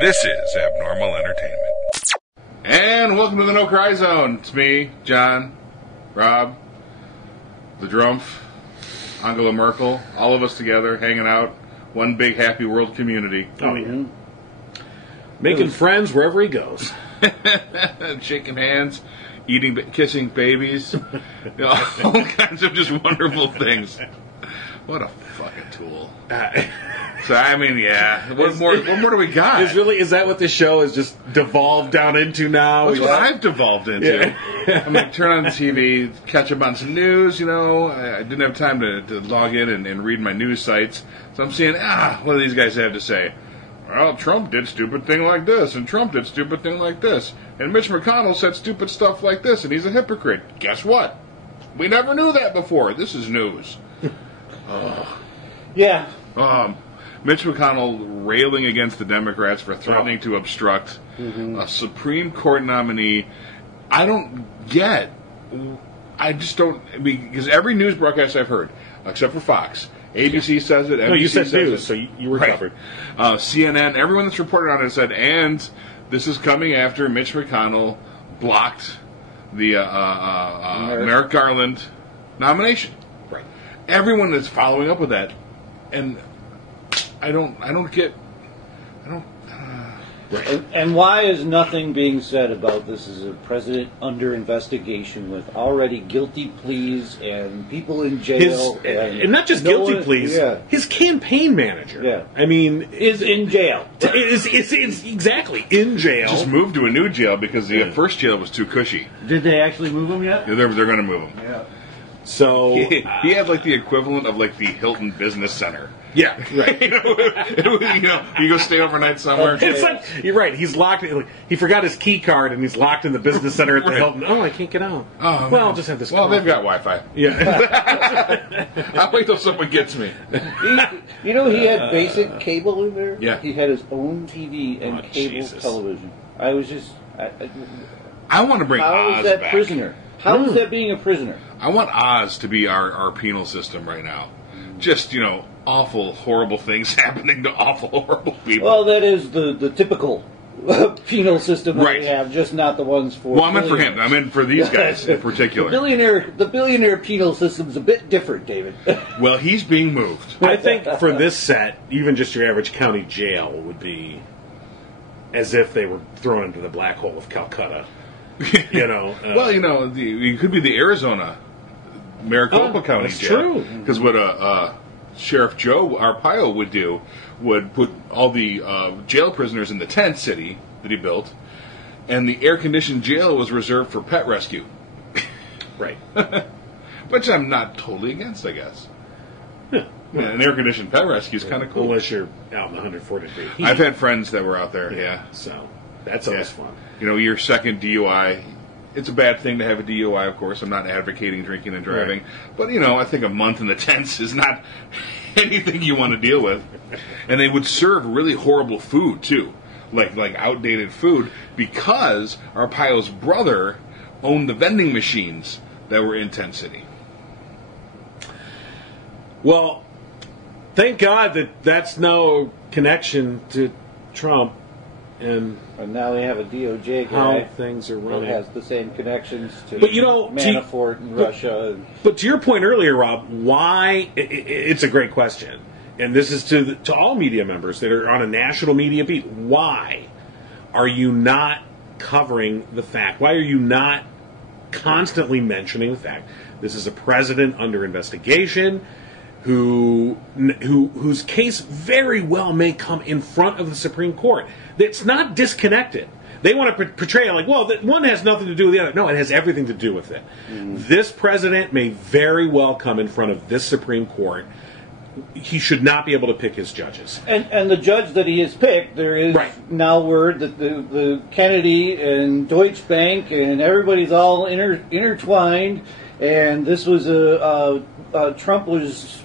This is Abnormal Entertainment. And welcome to the No Cry Zone. It's me, John, Rob, the Drumpf, Angela Merkel, all of us together, hanging out, one big happy world community. Oh, yeah. Making friends wherever he goes. Shaking hands, eating, kissing babies, all kinds of just wonderful things. What a fucking tool. So, I mean, yeah. What more do we got? Is that what the show has just devolved down into now? That's what I've devolved into. Yeah. I'm like, turn on the TV, catch up on some news, I didn't have time to log in and read my news sites. So I'm seeing, what do these guys have to say? Well, Trump did stupid thing like this, and Trump did stupid thing like this. And Mitch McConnell said stupid stuff like this, and he's a hypocrite. Guess what? We never knew that before. This is news. Yeah. Mitch McConnell railing against the Democrats for threatening to obstruct a Supreme Court nominee. I don't get. I just don't. Because every news broadcast I've heard, except for Fox, ABC says it. NBC No, you said says news, it. so you were covered. CNN, everyone that's reported on it said, and this is coming after Mitch McConnell blocked the Merrick Garland nomination. Right. Everyone is following up with that, and I don't get. Right. And why is nothing being said about this as a president under investigation with already guilty pleas and people in jail? And not just guilty pleas, his campaign manager. I mean, is in jail. Is exactly in jail. Just moved to a new jail because the first jail was too cushy. Did they actually move him yet? Yeah, they're going to move him. Yeah. So he had like the equivalent of like the Hilton Business Center. Yeah, right. You go stay overnight somewhere. It's like, you're right. He's locked. He forgot his key card, and he's locked in the business center at the Hilton. Oh, I can't get out. Oh, well, I'll just have this. Well, coffee. they've got Wi-Fi. Yeah. I'll wait till someone gets me. He had basic cable in there. Yeah. He had his own TV and cable television. I was just. I want to bring How Oz is that back. prisoner? How is that being a prisoner? I want Oz to be our penal system right now. Just, awful, horrible things happening to awful, horrible people. Well, that is the typical penal system that Right. we have, just not the ones for. Well, I meant for him. I meant for these guys in particular. The billionaire penal system's a bit different, David. Well, he's being moved. I think for this set, even just your average county jail would be as if they were thrown into the black hole of Calcutta. Well, it could be the Arizona Maricopa County that's jail. true. Because what Sheriff Joe Arpaio would do would put all the jail prisoners in the tent city that he built, and the air-conditioned jail was reserved for pet rescue. Right. Which I'm not totally against, I guess. Yeah, an air-conditioned pet rescue is kind of cool. Unless you're out in the 140-degree heat. I've had friends that were out there, yeah. So, that's always fun. Your second DUI, it's a bad thing to have a DUI, of course. I'm not advocating drinking and driving. Right. But, I think a month in the tents is not anything you want to deal with. And they would serve really horrible food, too. Like outdated food, because Arpaio's brother owned the vending machines that were in Tent City. Well, thank God that that's no connection to Trump and now we have a DOJ guy how things are that running. has the same connections to But Manafort in Russia. But to your point earlier, Rob, why? It's a great question, and this is to all media members that are on a national media beat. Why are you not covering the fact? Why are you not constantly mentioning the fact this is a president under investigation? Whose case very well may come in front of the Supreme Court. It's not disconnected. They want to portray it like, well, one has nothing to do with the other. No, it has everything to do with it. This president may very well come in front of this Supreme Court. He should not be able to pick his judges. And the judge that he has picked, there is now word that the Kennedy and Deutsche Bank and everybody's all intertwined. And this was Trump was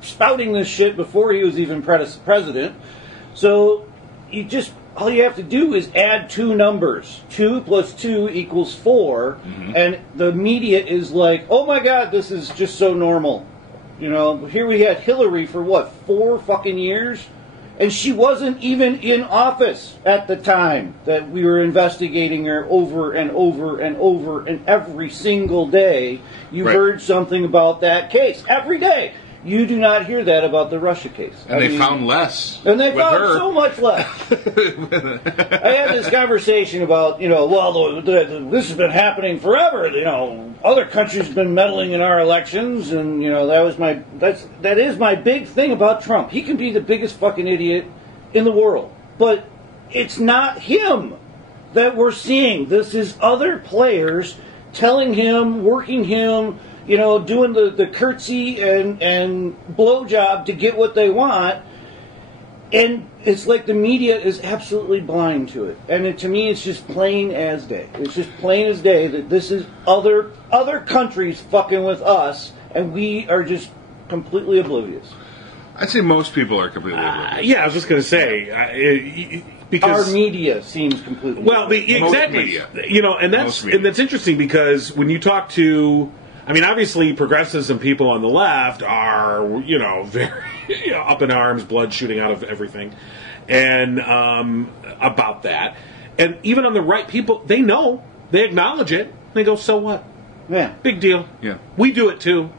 spouting this shit before he was even president. So all you have to do is add two numbers. 2 + 2 = 4. And the media is like, oh my God, this is just so normal. Here we had Hillary for 4 fucking years? And she wasn't even in office at the time that we were investigating her over and over and over, and every single day you heard something about that case. Every day. You do not hear that about the Russia case. And they found less. And they found her. so much less. I had this conversation about, this has been happening forever. Other countries have been meddling in our elections, and that is my big thing about Trump. He can be the biggest fucking idiot in the world, but it's not him that we're seeing. This is other players telling him, working him, doing the curtsy and blowjob to get what they want. And it's like the media is absolutely blind to it. And to me, it's just plain as day. It's just plain as day that this is other countries fucking with us, and we are just completely oblivious. I'd say most people are completely oblivious. Yeah, I was just going to say, because our media seems completely exactly. And that's interesting, because when you talk to, obviously progressives and people on the left are, very up in arms, blood shooting out of everything, and about that. And even on the right, people, they know, they acknowledge it. They go, so what? Yeah. Big deal. Yeah. We do it too.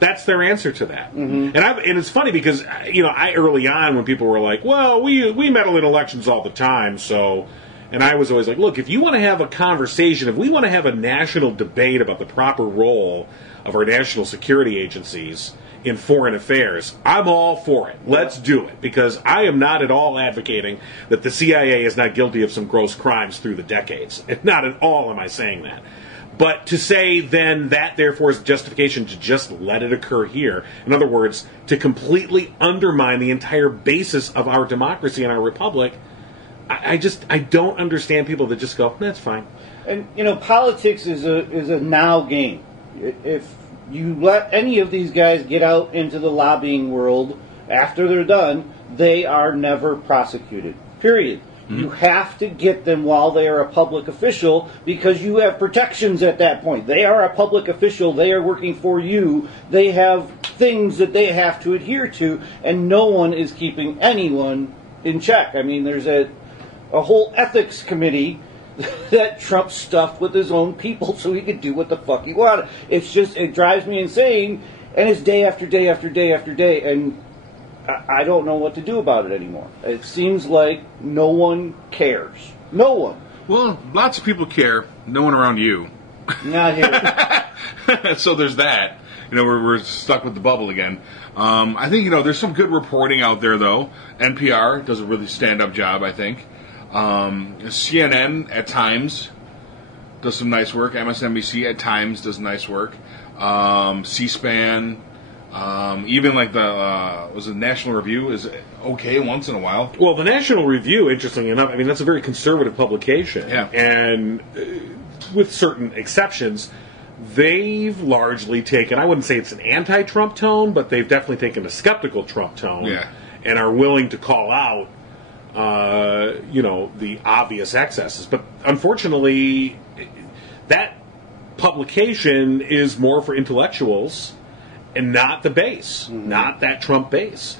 That's their answer to that. Mm-hmm. And it's funny because, I early on when people were like, well, we meddle in elections all the time, so... And I was always like, look, if you want to have a conversation, if we want to have a national debate about the proper role of our national security agencies in foreign affairs, I'm all for it. Let's do it. Because I am not at all advocating that the CIA is not guilty of some gross crimes through the decades. Not at all am I saying that. But to say then that therefore is justification to just let it occur here, in other words, to completely undermine the entire basis of our democracy and our republic, I don't understand people that just go, that's fine. And politics is a now game. If you let any of these guys get out into the lobbying world after they're done, they are never prosecuted. Period. Mm-hmm. You have to get them while they are a public official, because you have protections at that point. They are a public official. They are working for you. They have things that they have to adhere to, and no one is keeping anyone in check. There's a whole ethics committee that Trump stuffed with his own people so he could do what the fuck he wanted. It drives me insane, and it's day after day after day after day, and I don't know what to do about it anymore. It seems like no one cares. No one. Well, lots of people care. No one around you. Not here. So there's that. We're stuck with the bubble again. I think, there's some good reporting out there, though. NPR does a really stand-up job, I think. CNN, at times, does some nice work. MSNBC, at times, does nice work. C-SPAN... even like the National Review is okay once in a while. Well, the National Review, interestingly enough, that's a very conservative publication. Yeah. And with certain exceptions, they've largely taken, I wouldn't say it's an anti-Trump tone, but they've definitely taken a skeptical Trump tone. Yeah. And are willing to call out, the obvious excesses. But unfortunately, that publication is more for intellectuals and not the base, not that Trump base.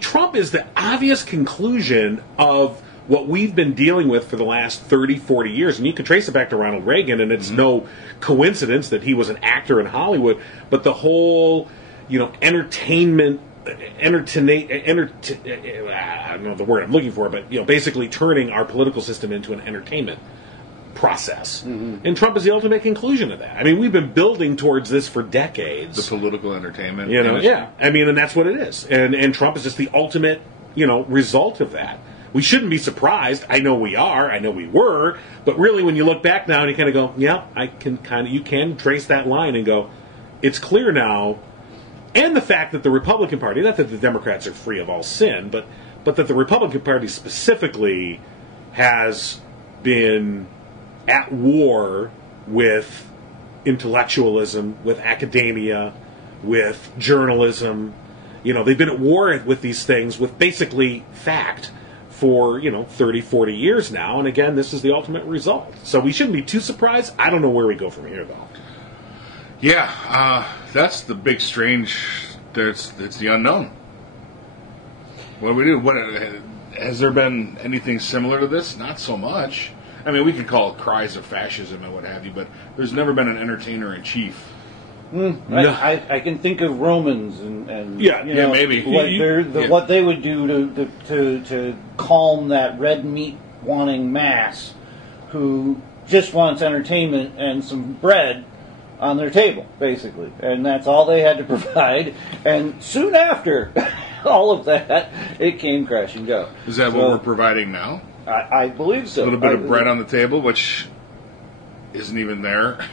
Trump is the obvious conclusion of what we've been dealing with for the last 30, 40 years. And you can trace it back to Ronald Reagan, and it's no coincidence that he was an actor in Hollywood. But the whole, entertainment, I don't know the word I'm looking for, but, basically turning our political system into an entertainment process. Mm-hmm. And Trump is the ultimate conclusion of that. We've been building towards this for decades. The political entertainment. Yeah. And that's what it is. And Trump is just the ultimate, result of that. We shouldn't be surprised. I know we are. I know we were. But really, when you look back now and you kind of go, yeah, you can trace that line and go, it's clear now. And the fact that the Republican Party, not that the Democrats are free of all sin, but that the Republican Party specifically has been at war with intellectualism, with academia, with journalism. They've been at war with these things, with basically fact, for, 30, 40 years now. And again, this is the ultimate result. So we shouldn't be too surprised. I don't know where we go from here, though. Yeah, that's the big strange, it's the unknown. What do we do? What has there been anything similar to this? Not so much. I mean, we could call it cries of fascism and what have you, but there's never been an entertainer in chief. I can think of Romans and maybe what they would do to calm that red meat wanting mass who just wants entertainment and some bread on their table, basically, and that's all they had to provide. And soon after all of that, it came crashing down. Is that what we're providing now? I believe so. A little bit of bread on the table, which isn't even there.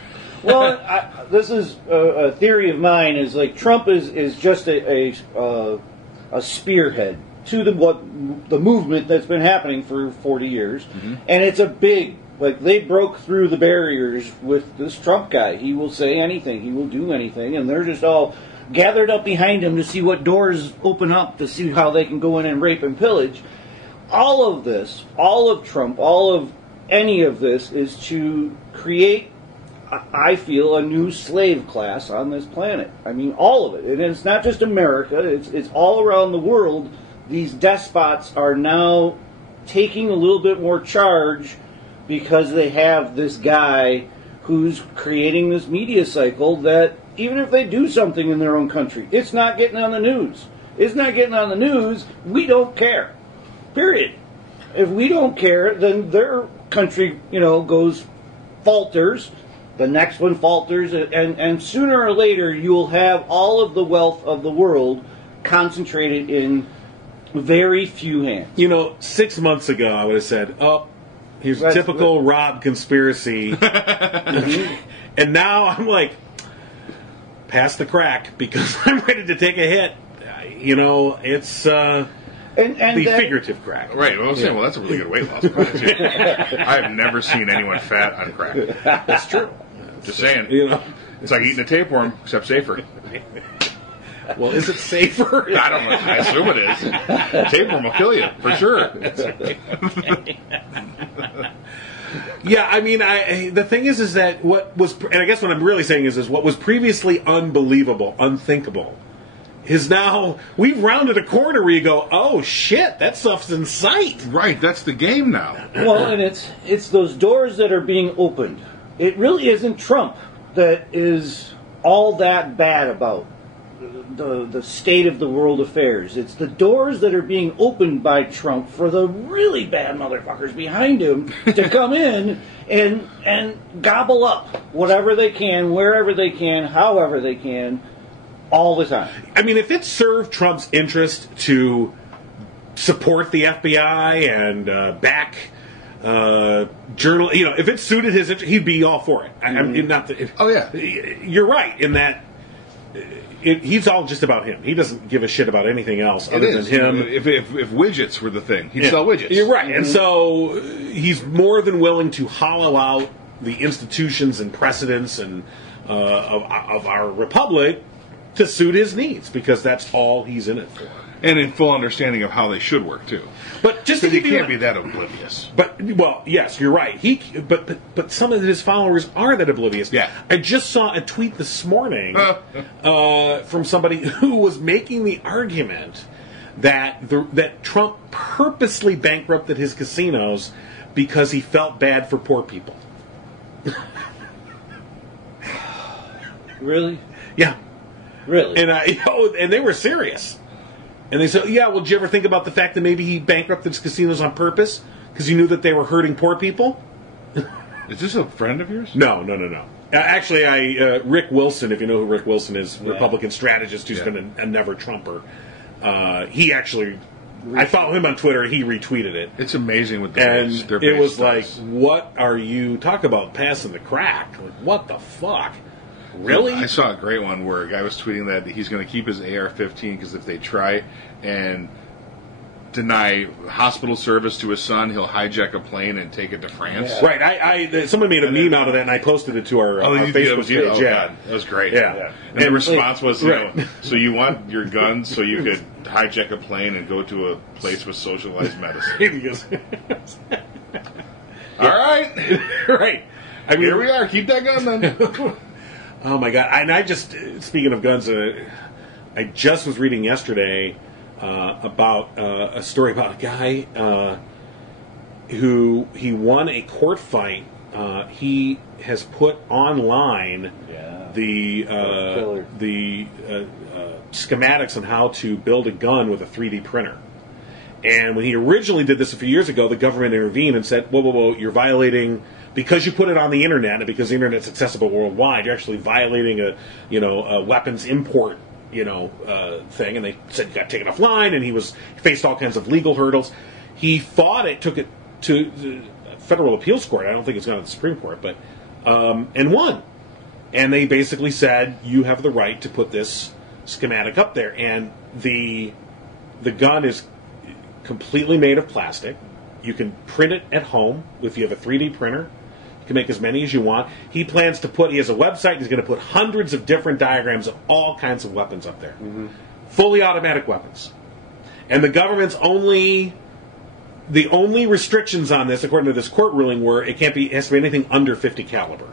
Well, this is a theory of mine. Is like Trump is just a spearhead to the movement that's been happening for 40 years, and it's a big. Like, they broke through the barriers with this Trump guy. He will say anything. He will do anything. And they're just all gathered up behind him to see what doors open up, to see how they can go in and rape and pillage. All of this, all of Trump, all of any of this is to create, I feel, a new slave class on this planet. I mean, all of it. And it's not just America. It's all around the world. These despots are now taking a little bit more charge because they have this guy who's creating this media cycle that even if they do something in their own country, it's not getting on the news. It's not getting on the news. We don't care. Period. If we don't care, then their country, falters. The next one falters. And sooner or later, you'll have all of the wealth of the world concentrated in very few hands. 6 months ago, I would have said, here's a typical Rob conspiracy. And now I'm like, pass the crack, because I'm ready to take a hit. It's the figurative crack. Right. Well, I was saying, that's a really good weight loss plan, too. I've never seen anyone fat on crack. That's true. Just saying. It's like eating a tapeworm, except safer. Well, is it safer? I don't know. I assume it is. Tapeworm will kill you, for sure. Yeah, I mean, the thing is that what was, and I guess what I'm really saying is what was previously unbelievable, unthinkable, is now, we've rounded a corner where you go, oh shit, that stuff's in sight. Right, that's the game now. Well, and it's those doors that are being opened. It really isn't Trump that is all that bad about the state of the world affairs. It's the doors that are being opened by Trump for the really bad motherfuckers behind him to come in and gobble up whatever they can, wherever they can, however they can, all the time. I mean, if it served Trump's interest to support the FBI and back journal, if it suited his interest, he'd be all for it. You're right in that. He's all just about him. He doesn't give a shit about anything else other than him. If widgets were the thing, he'd sell widgets. You're right. And so he's more than willing to hollow out the institutions and precedents and of our republic to suit his needs, because that's all he's in it for. And in full understanding of how they should work, too. But just he can't be that oblivious. Well, yes, you're right. But some of his followers are that oblivious. Yeah. I just saw a tweet this morning from somebody who was making the argument that Trump purposely bankrupted his casinos because he felt bad for poor people. Really? Yeah. Really? And and they were serious. And they said, yeah, well, did you ever think about the fact that maybe he bankrupted his casinos on purpose because he knew that they were hurting poor people? Is this a friend of yours? No. Actually, Rick Wilson, if you know who Rick Wilson is, Republican strategist who's been a never Trumper, he actually, I follow him on Twitter, he retweeted it. It's amazing what their it was like, what are you, talk about passing the crack? Like, what the fuck? Really? I saw a great one where a guy was tweeting that he's going to keep his AR-15 because if they try and deny hospital service to his son, he'll hijack a plane and take it to France. Yeah. Right. Someone made a meme out of that, and I posted it to our Facebook page. Oh, God. That was great. Yeah. And the response was, so you want your gun so you could hijack a plane and go to a place with socialized medicine. All right. Right. I mean, here we are. Keep that gun, then. Oh, my God. And I just, speaking of guns, I just was reading yesterday about a story about a guy who he won a court fight. He has put online the schematics on how to build a gun with a 3D printer. And when he originally did this a few years ago, the government intervened and said, whoa, you're violating, because you put it on the internet and because the internet's accessible worldwide, you're actually violating a weapons import, thing. And they said you got taken offline, and he faced all kinds of legal hurdles. He fought it, took it to the federal appeals court. I don't think it's gone to the Supreme Court, but, and won. And they basically said, you have the right to put this schematic up there. And the gun is completely made of plastic. You can print it at home if you have a 3D printer. You can make as many as you want. He has a website. He's going to put hundreds of different diagrams of all kinds of weapons up there. Mm-hmm. Fully automatic weapons. And the government's only restrictions on this, according to this court ruling, were it has to be anything under 50 caliber.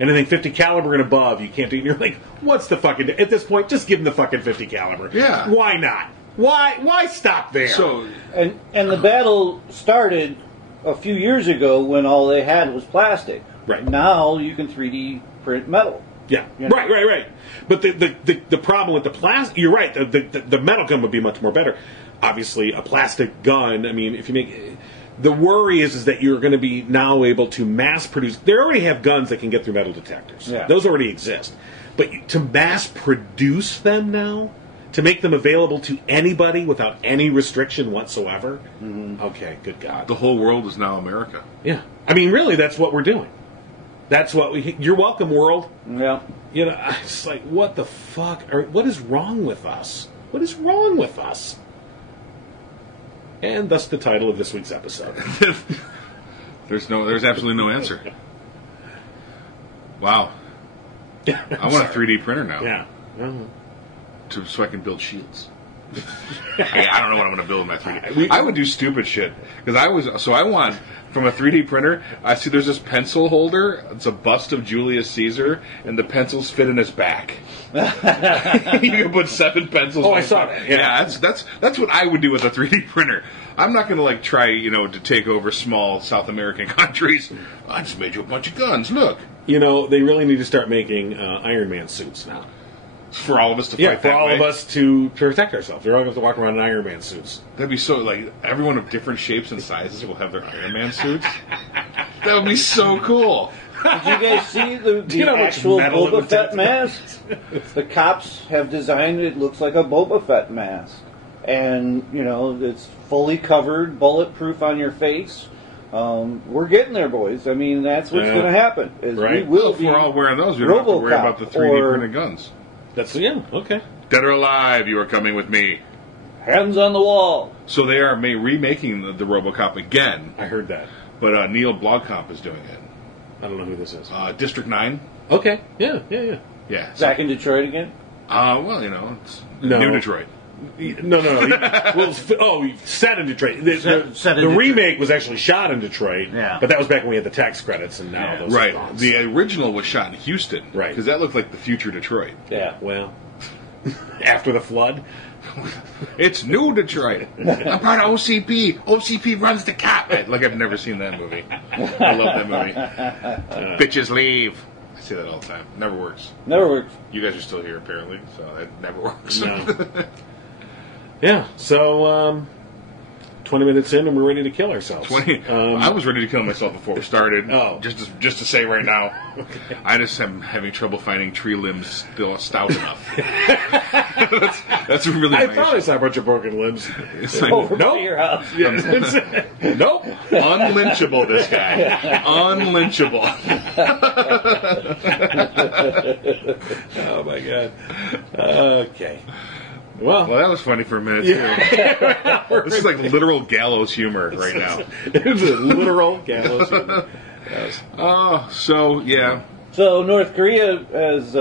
Anything 50 caliber and above, you can't do. And you're like, what's the fucking... At this point, just give them the fucking 50 caliber. Yeah. Why not? Why stop there? So, and the battle started a few years ago when all they had was plastic. Right. Now you can 3D print metal. Yeah. Right. But the problem with the plastic, you're right. The metal gun would be much more better. Obviously, a plastic gun. I mean, if you make the worry is that you're going to be now able to mass produce. They already have guns that can get through metal detectors. Yeah. Those already exist. But to mass produce them now, to make them available to anybody without any restriction whatsoever. Mm-hmm. Okay, good God. The whole world is now America. Yeah. I mean, really, that's what we're doing. That's what you're welcome, world. Yeah. It's like, what the fuck? What is wrong with us? What is wrong with us? And thus the title of this week's episode. There's absolutely no answer. Wow. I want a 3D printer now. Yeah. So I can build shields. I don't know what I'm going to build in my 3D. I would do stupid shit because I want from a 3D printer. I see there's this pencil holder. It's a bust of Julius Caesar, and the pencils fit in his back. You can put 7 pencils. Oh, I saw that. Yeah, that's what I would do with a 3D printer. I'm not going to try to take over small South American countries. I just made you a bunch of guns. Look. They really need to start making Iron Man suits now. For all of us to fight for all of us to protect ourselves. They're all going to walk around in Iron Man suits. That'd be so, everyone of different shapes and sizes will have their Iron Man suits. That would be so cool. Did you guys see the actual Boba Fett mask? The cops have designed it. Looks like a Boba Fett mask. And, it's fully covered, bulletproof on your face. We're getting there, boys. I mean, that's what's going to happen. Right. We will if we're all wearing those, we don't have to worry about the 3D printed guns. Okay. Dead or alive, you are coming with me. Hands on the wall. So they are remaking the RoboCop again. I heard that. But Neil Blomkamp is doing it. I don't know who this is. District 9. Okay. Yeah. Yeah. Back in Detroit again? It's New Detroit. No. Set in Detroit. The remake was actually shot in Detroit. Yeah. But that was back when we had the tax credits, and now those are gone. The original was shot in Houston. Right. Because that looked like the future Detroit. Yeah. Well, after the flood. It's New Detroit. I'm part of OCP. OCP runs the cop. I've never seen that movie. I love that movie. Bitches leave. I say that all the time. Never works. Never works. You guys are still here, apparently, so it never works. No. Yeah, so 20 minutes in and we're ready to kill ourselves. I was ready to kill myself before we started. Oh. Just to say right now, okay. I just am having trouble finding tree limbs still stout enough. that's really. I thought I saw a bunch of broken limbs. It's like, over nope. by your house. Nope. Unlynchable, this guy. Unlynchable. Oh my god. Okay. Well, that was funny for a minute, too. This is like literal gallows humor right now. It's a literal gallows humor. Yes. So North Korea has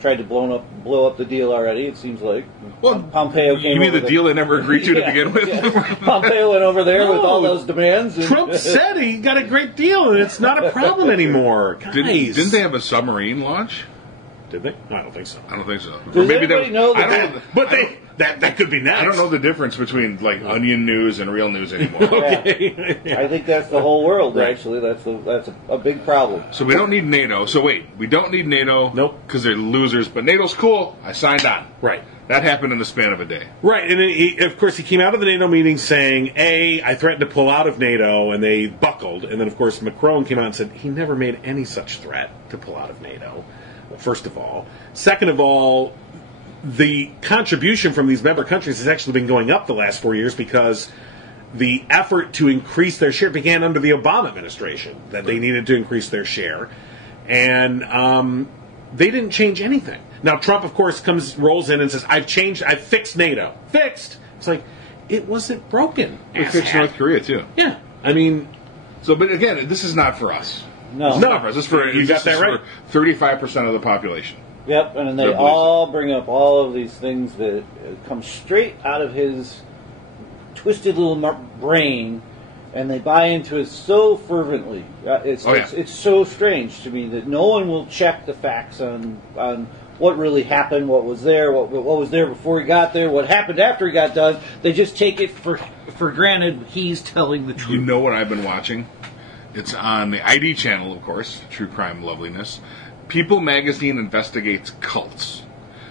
tried to blow up the deal already, it seems like. Well, Pompeo came you mean the deal they never agreed to begin with? Yeah. Pompeo went over there with all those demands. And Trump said he got a great deal, and it's not a problem anymore. Guys. Didn't they have a submarine launch? Did they? No, I don't think so. I don't think so. Does anybody know that that could be next. I don't know the difference between like Onion News and real news anymore. Okay. I think that's the whole world. Right. Actually, that's a big problem. So we don't need NATO. So wait, we don't need NATO. Nope. Because they're losers. But NATO's cool. I signed on. Right. That happened in the span of a day. Right, and of course he came out of the NATO meeting saying, I threatened to pull out of NATO, and they buckled. And then, of course, Macron came out and said he never made any such threat to pull out of NATO, well, first of all. Second of all, the contribution from these member countries has actually been going up the last 4 years because the effort to increase their share began under the Obama administration, that they needed to increase their share. And they didn't change anything. Now, Trump, of course, rolls in and says, I've fixed NATO. Fixed! It's like, it wasn't broken. We fixed North Korea, too. Yeah. I mean... So, but again, this is not for us. No. It's not for us. This is for, You got that right. For 35% of the population. Yep, and then they all bring up all of these things that come straight out of his twisted little brain, and they buy into it so fervently. It's so strange to me that no one will check the facts on what really happened, what was there, what was there before he got there, what happened after he got done. They just take it for granted he's telling the truth. You know what I've been watching? It's on the ID channel, of course, True Crime Loveliness. People Magazine investigates cults.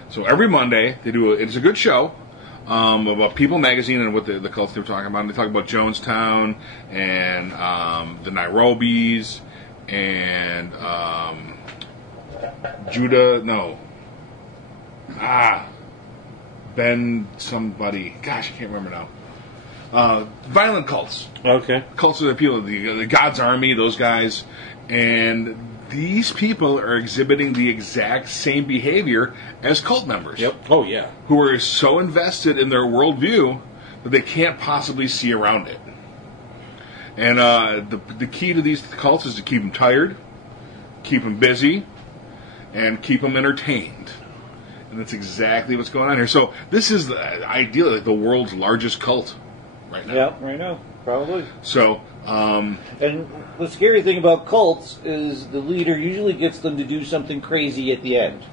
So every Monday they do it's a good show about People Magazine and what the cults they were talking about. And they talk about Jonestown and the Nairobis and Ben somebody. Gosh, I can't remember now. Violent cults. Okay. Cults of the people, the God's Army, those guys. And these people are exhibiting the exact same behavior as cult members. Yep. Oh, yeah. Who are so invested in their worldview that they can't possibly see around it. And the key to these cults is to keep them tired, keep them busy, and keep them entertained. And that's exactly what's going on here. So this is ideally the world's largest cult right now. Yeah, right now, probably. So, and the scary thing about cults is the leader usually gets them to do something crazy at the end.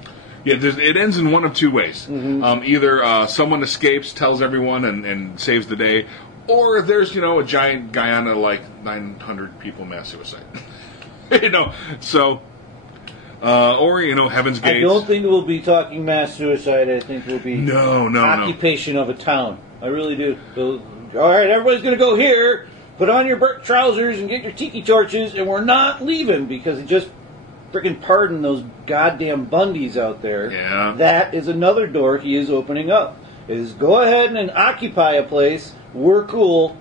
yeah, it ends in one of two ways. Mm-hmm. Either someone escapes, tells everyone, and saves the day, or there's a giant Guyana like 900 people mass suicide. So. Or Heaven's Gates. I don't think we'll be talking mass suicide. I think we'll be no occupation of a town. I really do. So, all right, everybody's going to go here. Put on your burnt trousers and get your tiki torches, and we're not leaving because he just freaking pardoned those goddamn Bundys out there. Yeah. That is another door he is opening up. Is go ahead and occupy a place. We're cool.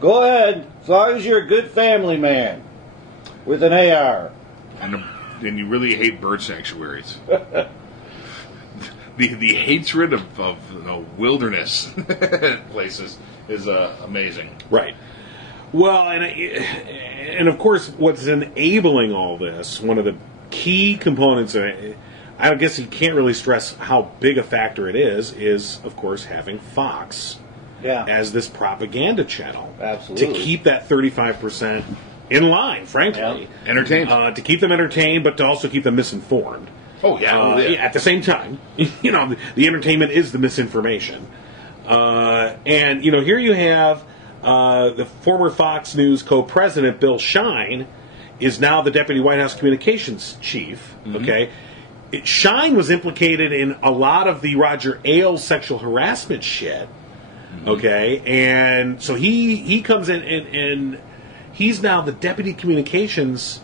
Go ahead, as long as you're a good family man with an AR. And you really hate bird sanctuaries. the hatred of wilderness places is amazing. Right. Well, and of course, what's enabling all this, one of the key components, I guess you can't really stress how big a factor it is of course, having Fox as this propaganda channel. Absolutely. To keep that 35% in line, frankly. Yep. Entertained. To keep them entertained, but to also keep them misinformed. Oh, yeah. At the same time, the entertainment is the misinformation. And, here you have the former Fox News co-president, Bill Shine, is now the deputy White House communications chief. Mm-hmm. Okay. Shine was implicated in a lot of the Roger Ailes sexual harassment shit. Mm-hmm. Okay. And so he comes in and he's now the deputy communications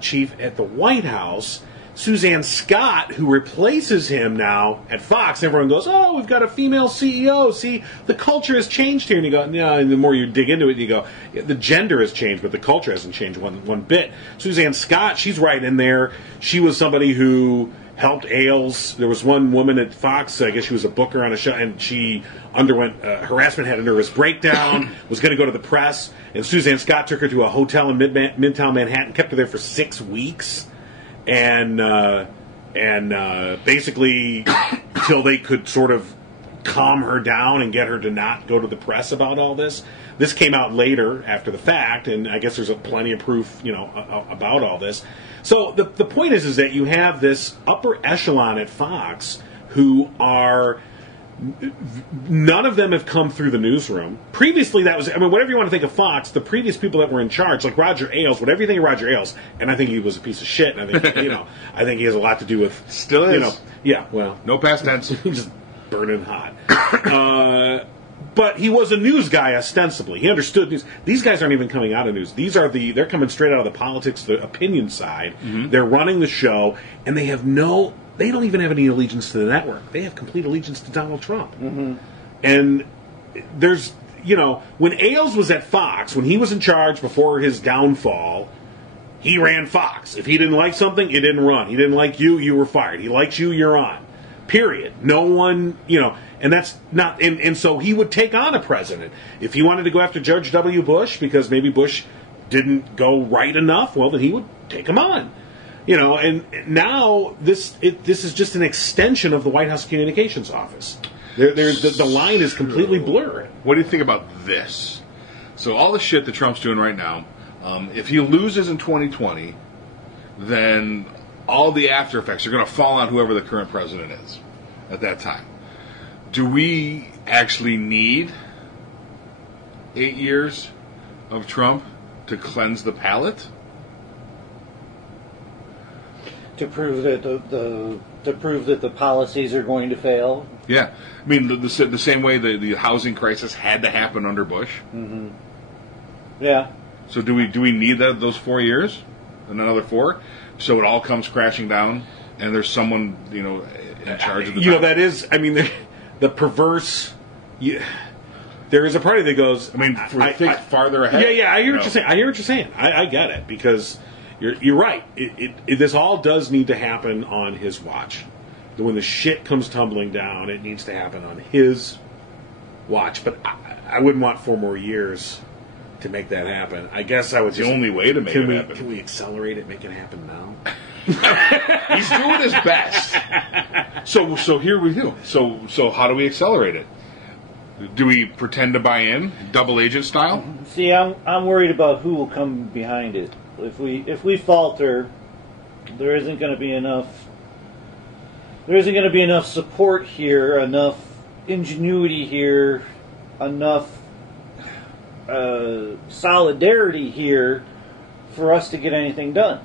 chief at the White House. Suzanne Scott, who replaces him now at Fox, everyone goes, oh, we've got a female CEO. See, the culture has changed here. And you go, no, and the more you dig into it, you go, yeah, the gender has changed, but the culture hasn't changed one bit. Suzanne Scott, she's right in there. She was somebody who helped Ailes. There was one woman at Fox, I guess she was a booker on a show, and she underwent harassment, had a nervous breakdown, was going to go to the press, and Suzanne Scott took her to a hotel in Midtown Manhattan, kept her there for 6 weeks. And basically, till they could sort of calm her down and get her to not go to the press about all this. This came out later, after the fact, and I guess there's plenty of proof, about all this. So the point is that you have this upper echelon at Fox who are None of them have come through the newsroom. Previously, that was, I mean, whatever you want to think of Fox, the previous people that were in charge, like Roger Ailes, whatever you think of Roger Ailes, and I think he was a piece of shit, and I think, I think he has a lot to do with... Still is. Yeah, well... No past tense. Just burning hot. But he was a news guy, ostensibly. He understood news. These guys aren't even coming out of news. They're coming straight out of the politics, the opinion side. Mm-hmm. They're running the show, and they don't even have any allegiance to the network. They have complete allegiance to Donald Trump. Mm-hmm. And there's, when Ailes was at Fox, when he was in charge before his downfall, he ran Fox. If he didn't like something, it didn't run. He didn't like you, you were fired. He likes you, you're on. Period. No one, and that's not, and so he would take on a president. If he wanted to go after George W. Bush because maybe Bush didn't go right enough, well, then he would take him on. And now this is just an extension of the White House Communications Office. The line is completely blurred. What do you think about this? So all the shit that Trump's doing right now, if he loses in 2020, then all the after effects are going to fall on whoever the current president is at that time. Do we actually need 8 years of Trump to cleanse the palate? To prove that the policies are going to fail. Yeah, I mean the same way the housing crisis had to happen under Bush. Mm-hmm. Yeah. So do we need those 4 years and another 4, so it all comes crashing down and there's someone in charge of the that is, I mean, the perverse. There is a party that goes. I mean, think farther ahead. Yeah. I hear what you're saying. I get it because. You're right. This all does need to happen on his watch. When the shit comes tumbling down, it needs to happen on his watch. But I wouldn't want 4 more years to make that happen. I guess I would. It's the only way to make it happen. Can we accelerate it? Make it happen now. He's doing his best. So here we do. So how do we accelerate it? Do we pretend to buy in, double agent style? See, I'm worried about who will come behind it. If we falter, there isn't going to be enough. There isn't going to be enough support here, enough ingenuity here, enough solidarity here for us to get anything done.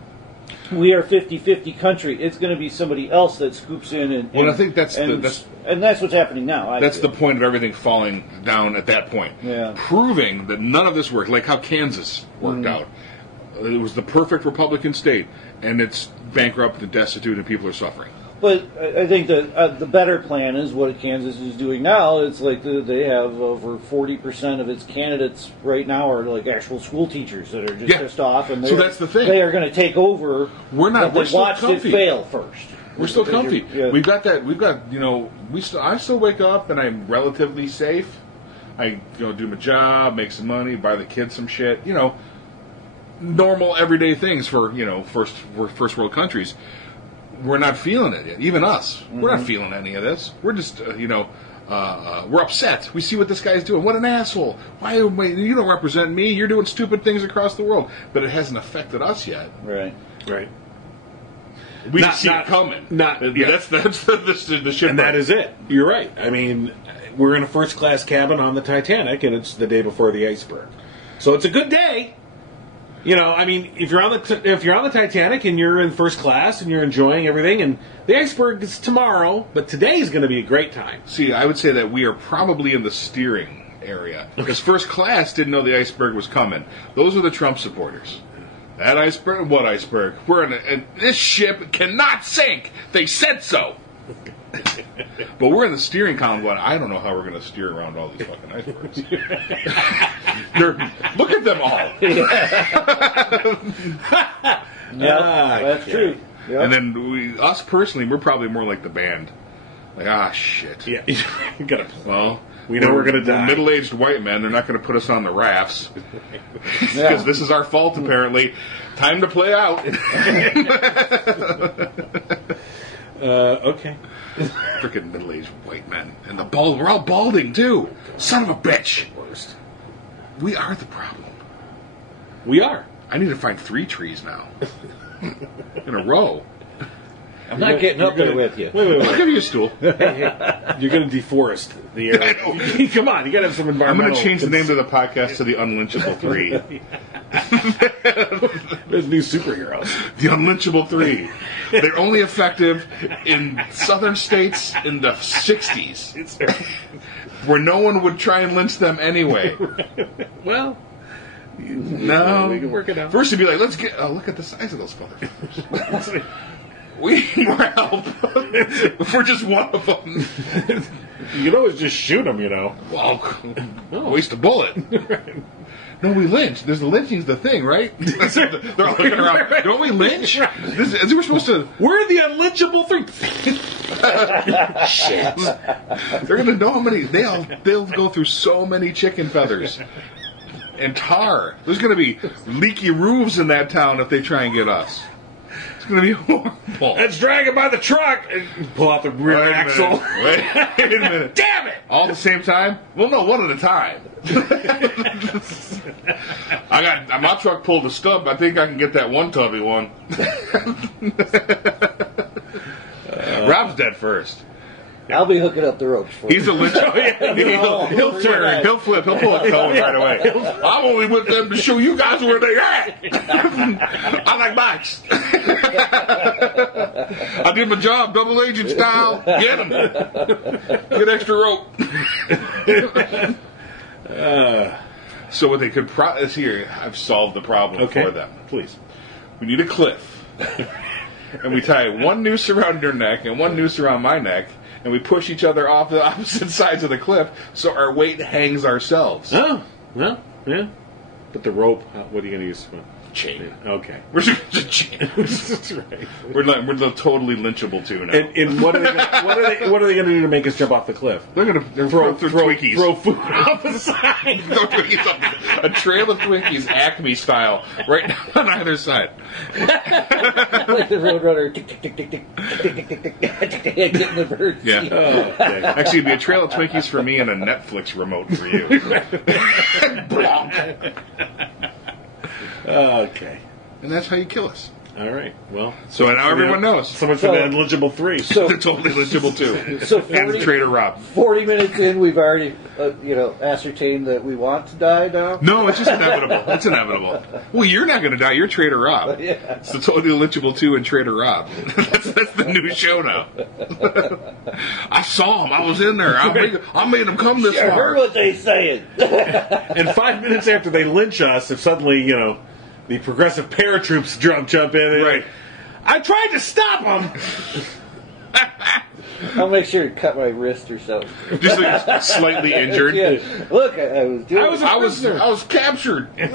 We are 50-50 country. It's going to be somebody else that scoops in and well, I think that's what's happening now. That's the point of everything falling down at that point. Yeah. Proving that none of this worked, like how Kansas worked out. It was the perfect Republican state, and it's bankrupt and destitute, and people are suffering. But I think that the better plan is what Kansas is doing now. It's like they have over 40% of its candidates right now are like actual school teachers that are just pissed off, and so that's the thing. They are going to take over. We're still watched comfy. It fail first. We're still comfy. Yeah. We've got I still wake up and I'm relatively safe. I do my job, make some money, buy the kids some shit. Normal everyday things for first world countries. We're not feeling it yet. Even us, we're not feeling any of this. We're just we're upset. We see what this guy's doing. What an asshole! Why you don't represent me? You're doing stupid things across the world, but it hasn't affected us yet. Right. We see it coming. That's the shit. And that is it. You're right. I mean, we're in a first class cabin on the Titanic, and it's the day before the iceberg, so it's a good day. I mean, if you're on the Titanic and you're in first class and you're enjoying everything, and the iceberg is tomorrow, but today is going to be a great time. See, I would say that we are probably in the steering area because first class didn't know the iceberg was coming. Those are the Trump supporters. That iceberg? What iceberg? And this ship cannot sink. They said so. But we're in the steering column going, I don't know how we're going to steer around all these fucking icebergs. Look at them all. That's true. Yep. And then us personally, we're probably more like the band. Like, shit. Yeah, you gotta play. Well, we know we're going to die. We're middle-aged white men. They're not going to put us on the rafts. Because this is our fault, apparently. Time to play out. Okay. Freaking middle-aged white men. And we're all balding, too. Son of a bitch. Worst. We are the problem. We are. I need to find 3 trees now. In a row. I'm not getting up there with you. Wait. I'll give you a stool. Hey, you're going to deforest the area. Come on, you got to have some I'm environmental. going to change the name of the podcast to the Unlynchable 3. There's new superheroes. The Unlynchable 3. They're only effective in southern states in the 60s, where no one would try and lynch them anyway. Well, No. we can work it out. First, you'd be like, let's get... Oh, look at the size of those motherfuckers. We need more help. If we're just one of them. You can always just shoot them, Well, waste a bullet. No, we lynch. There's the lynching's the thing, right? They're all looking around. Don't we lynch? We're supposed to... We're the Unlynchable 3. Shit. They're going to know how many... They'll go through so many chicken feathers. And tar. There's going to be leaky roofs in that town if they try and get us. It's going to be horrible. Let's drag it by the truck and pull out the rear Wait a axle. minute. Wait a minute. Damn it! All at the same time? Well, no, one at a time. I got my truck pulled a stump. I think I can get that one tubby one. Rob's dead first. I'll be hooking up the ropes for He's you. a lynch. He'll turn. He'll flip. He'll pull a cone right away. I'm only with them to show you guys where they at. I like bikes. I did my job, double agent style. Get them. Get extra rope. So what they could is here. I've solved the problem for them. Please. We need a cliff, and we tie one noose around your neck and one noose around my neck. And we push each other off the opposite sides of the cliff, so our weight hangs ourselves. Oh, well, yeah. But the rope, what are you going to use? Chain. Okay. We're just chain. That's right. We're totally lynchable too now. And what are they going to do to make us jump off the cliff? They're throw Twinkies. Throw food off the side. Throw Twinkies up. A trail of Twinkies, Acme style, right down on either side. Like the Roadrunner. Tick, tick, tick, tick, tick, tick, tick, tick, tick, tick, tick, getting the birds. Yeah. Oh, okay. Actually, it'd be a trail of Twinkies for me and a Netflix remote for you. Blanc. Okay. And that's how you kill us. All right. Well, So now everyone knows. So much for the Unlynchable 3. So, They're totally lynchable too. so And 40, Trader Rob. 40 minutes in, we've already, ascertained that we want to die now. No, it's just inevitable. It's inevitable. Well, you're not going to die. You're Trader Rob. Yeah. It's the Totally Lynchable 2 and Trader Rob. That's the new show now. I saw him. I was in there. I made him come this I far. heard what they saying. And 5 minutes after they lynch us, if suddenly, the progressive paratroops jump in. And Right. I tried to stop them. I'll make sure to cut my wrist or something. Just like slightly injured. Yeah. Look, I was doing. I was captured. I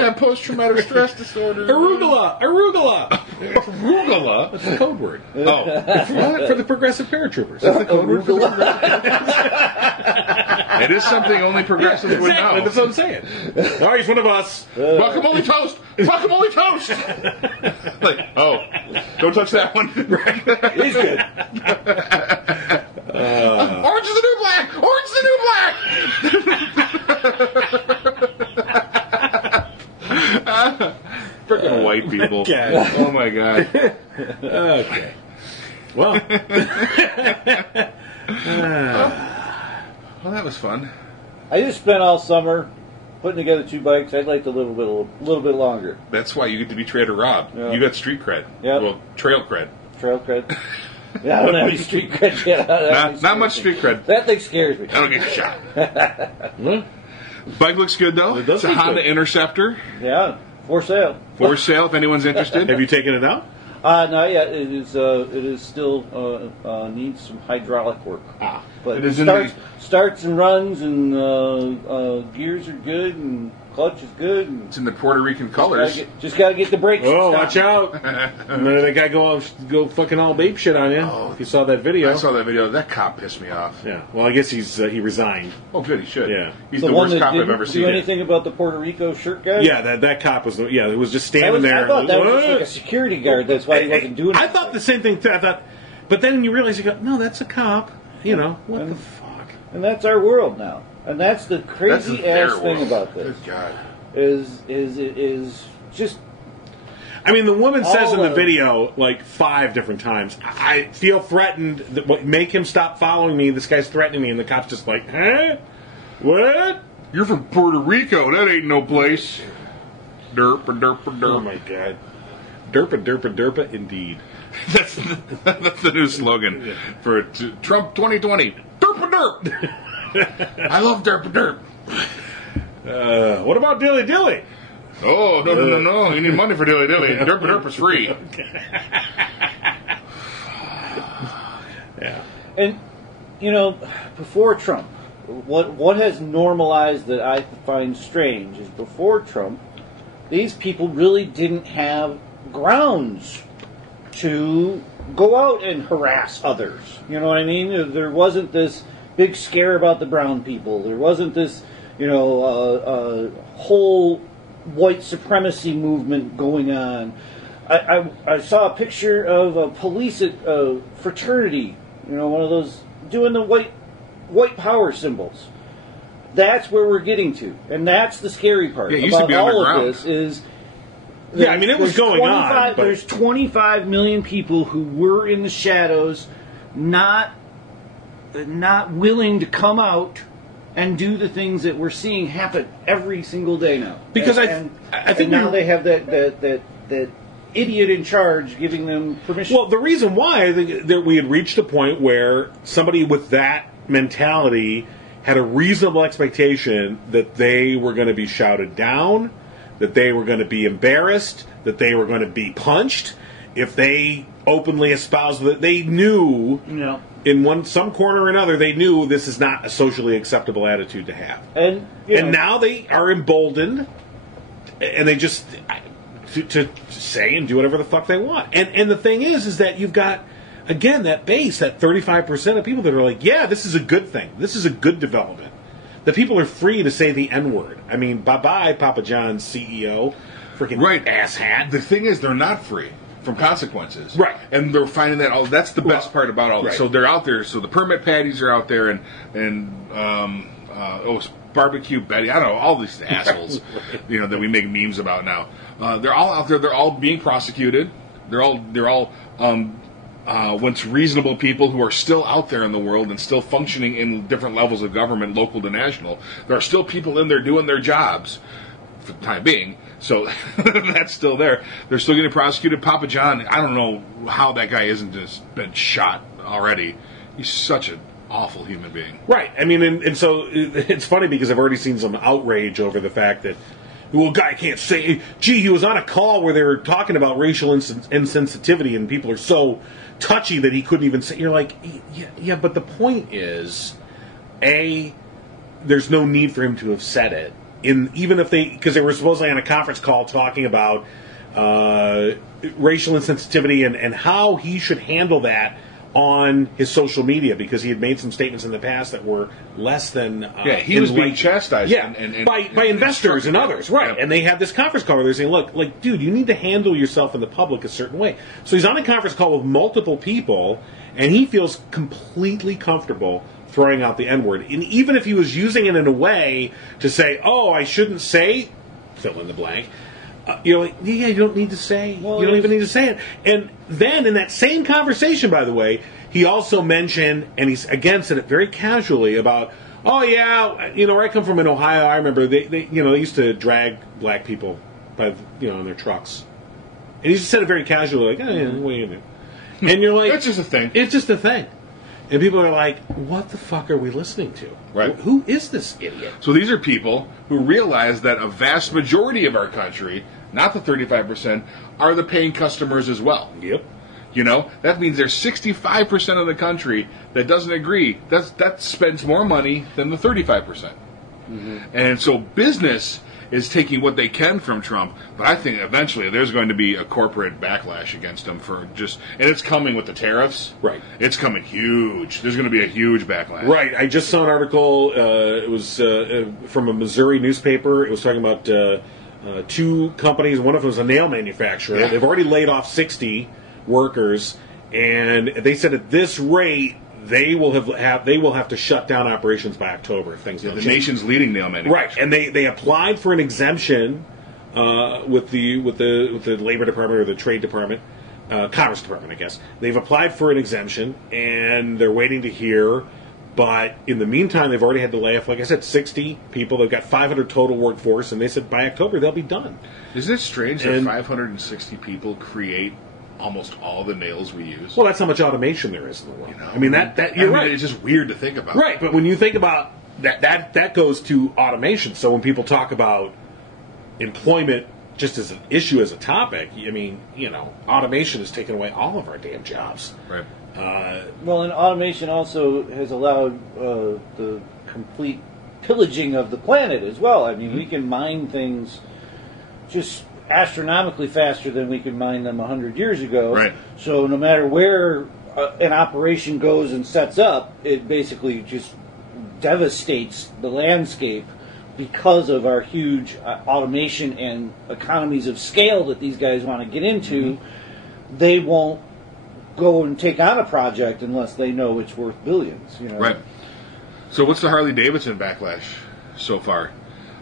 have post-traumatic stress disorder. Arugula. Arugula? That's the code word. Oh. For the progressive paratroopers. That's the code word for the It is something only progressives would Exactly. know. That's what I'm saying. Oh, he's one of us. Guacamole toast! Guacamole toast! Like, oh, don't touch that one. He's good. Orange is the new black! Orange is the new black! Freaking white people. Okay. Oh my god. Okay. Well. Well, that was fun. I just spent all summer putting together 2 bikes. I'd like a little bit longer. That's why you get to be Trader Rob. Yeah. You got street cred. Yep. Well, trail cred. Trail cred. Yeah, I don't have any street cred yet. Not much street cred. That thing scares me. I don't get shot. Well, Bike looks good though. It does It's a look Honda good. Interceptor Yeah, for sale. for sale if anyone's interested. have you taken it out? Not yet. It is still needs some hydraulic work. Ah. But It is in starts and runs, and gears are good, and clutch is good. And It's in the Puerto Rican colors. just gotta get the brakes. Oh, stopped. watch out. Remember that guy go fucking all babe shit on you. Oh. If you saw that video. I saw that video. That cop pissed me off. Yeah. Well, I guess he resigned. Oh, good. He should. Yeah. He's The the one worst that cop I've didn't ever seen. do anything about the Puerto Rico shirt guy. Yeah, that cop was it was just I standing there. I thought that was just What? like a security guard. That's why he wasn't doing. I thought the same thing too. I thought, but then you realize no, that's a cop. What the fuck? And that's our world now. And that's the That's crazy their ass thing world. about this. Good God. Is it is just I mean, the woman says in the All video like 5 different times, I feel threatened. Make him stop following me. This guy's threatening me. And the cop's just like, huh? What? You're from Puerto Rico. That ain't no place. Derpa, derpa, derpa. Oh, my God. Derpa, derpa, derpa, indeed. That's the new slogan for Trump 2020. Derpa, derp. I love derpa, derp. What about Dilly Dilly? Oh, no. You need money for dilly dilly. Derp derp is free. Yeah. And, before Trump, what has normalized that I find strange is before Trump, these people really didn't have grounds to go out and harass others. You know what I mean? There wasn't this big scare about the brown people. There wasn't this, whole white supremacy movement going on. I saw a picture of a police fraternity, one of those doing the white power symbols. That's where we're getting to, and that's the scary part Yeah, it used to about be all underground. of this is. Yeah, I mean, it was there's going on, but- There's 25 million people who were in the shadows, not willing to come out and do the things that we're seeing happen every single day now. Because I think and now they have that idiot in charge giving them permission. Well, the reason why I think that we had reached a point where somebody with that mentality had a reasonable expectation that they were going to be shouted down, that they were going to be embarrassed, that they were going to be punched if they openly espoused that they knew in some corner or another, they knew this is not a socially acceptable attitude to have. And now they are emboldened, and they just to say and do whatever the fuck they want. And the thing is that you've got, again, that base, that 35% of people that are like, yeah, this is a good thing. This is a good development. That people are free to say the N-word. I mean, bye-bye, Papa John's CEO. Freaking asshat. The thing is, they're not free from consequences. Right. And they're finding that that's the best part about all this. Right. So they're out there. So the permit patties are out there, and barbecue Betty. I don't know, all these assholes, that we make memes about now. They're all out there. They're all being prosecuted. They're all once reasonable people who are still out there in the world and still functioning in different levels of government, local to national. There are still people in there doing their jobs for the time being. So that's still there. They're still getting prosecuted. Papa John, I don't know how that guy isn't just been shot already. He's such an awful human being. Right. I mean, and so it's funny because I've already seen some outrage over the fact that, well, guy can't say, gee, he was on a call where they were talking about racial insensitivity and people are so touchy that he couldn't even say. You're like, yeah, but the point is, there's no need for him to have said it. Even if because they were supposedly on a conference call talking about racial insensitivity and how he should handle that on his social media, because he had made some statements in the past that were less than he was being chastised by investors and others, right? And they had this conference call where they're saying, look, like, dude, you need to handle yourself in the public a certain way. So he's on a conference call with multiple people, and he feels completely comfortable throwing out the N-word. And even if he was using it in a way to say, oh, I shouldn't say, fill in the blank, you're like, yeah, you don't need to say. Well, you don't even need to say it. And then in that same conversation, by the way, he also mentioned, and he's again said it very casually about, oh yeah, where I come from in Ohio, I remember they used to drag black people by in their trucks, and he just said it very casually, like, oh, yeah, what are you gonna do? And you're like, It's just a thing. It's just a thing. And people are like, what the fuck are we listening to? Right. Who is this idiot? So these are people who realize that a vast majority of our country, not the 35%, are the paying customers as well. Yep. That means there's 65% of the country that doesn't agree. That spends more money than the 35%. Mm-hmm. And so business is taking what they can from Trump, but I think eventually there's going to be a corporate backlash against him and it's coming with the tariffs. Right. It's coming huge. There's going to be a huge backlash. Right. I just saw an article, it was from a Missouri newspaper. It was talking about two companies. One of them was a nail manufacturer. Yeah. They've already laid off 60 workers, and they said at this rate they will have to shut down operations by October if things don't The change. nation's leading nail manufacturer. Right, and they applied for an exemption with the Labor Department or the Trade Department, Commerce Department, I guess. They've applied for an exemption, and they're waiting to hear. But in the meantime, they've already had to lay off, like I said, 60 people. They've got 500 total workforce, and they said by October they'll be done. Isn't it strange that 560 people create almost all the nails we use? Well, that's how much automation there is in the world. You know? I mean, you're right. It's just weird to think about. Right, but when you think about that goes to automation. So when people talk about employment just as an issue, as a topic, I mean, automation has taken away all of our damn jobs. Right. Well, and automation also has allowed the complete pillaging of the planet as well. I mean, we can mine things just astronomically faster than we could mine them 100 years ago. Right. So no matter where an operation goes and sets up, it basically just devastates the landscape because of our huge automation and economies of scale that these guys want to get into. They won't go and take on a project unless they know it's worth billions. Right. So what's the Harley Davidson backlash so far?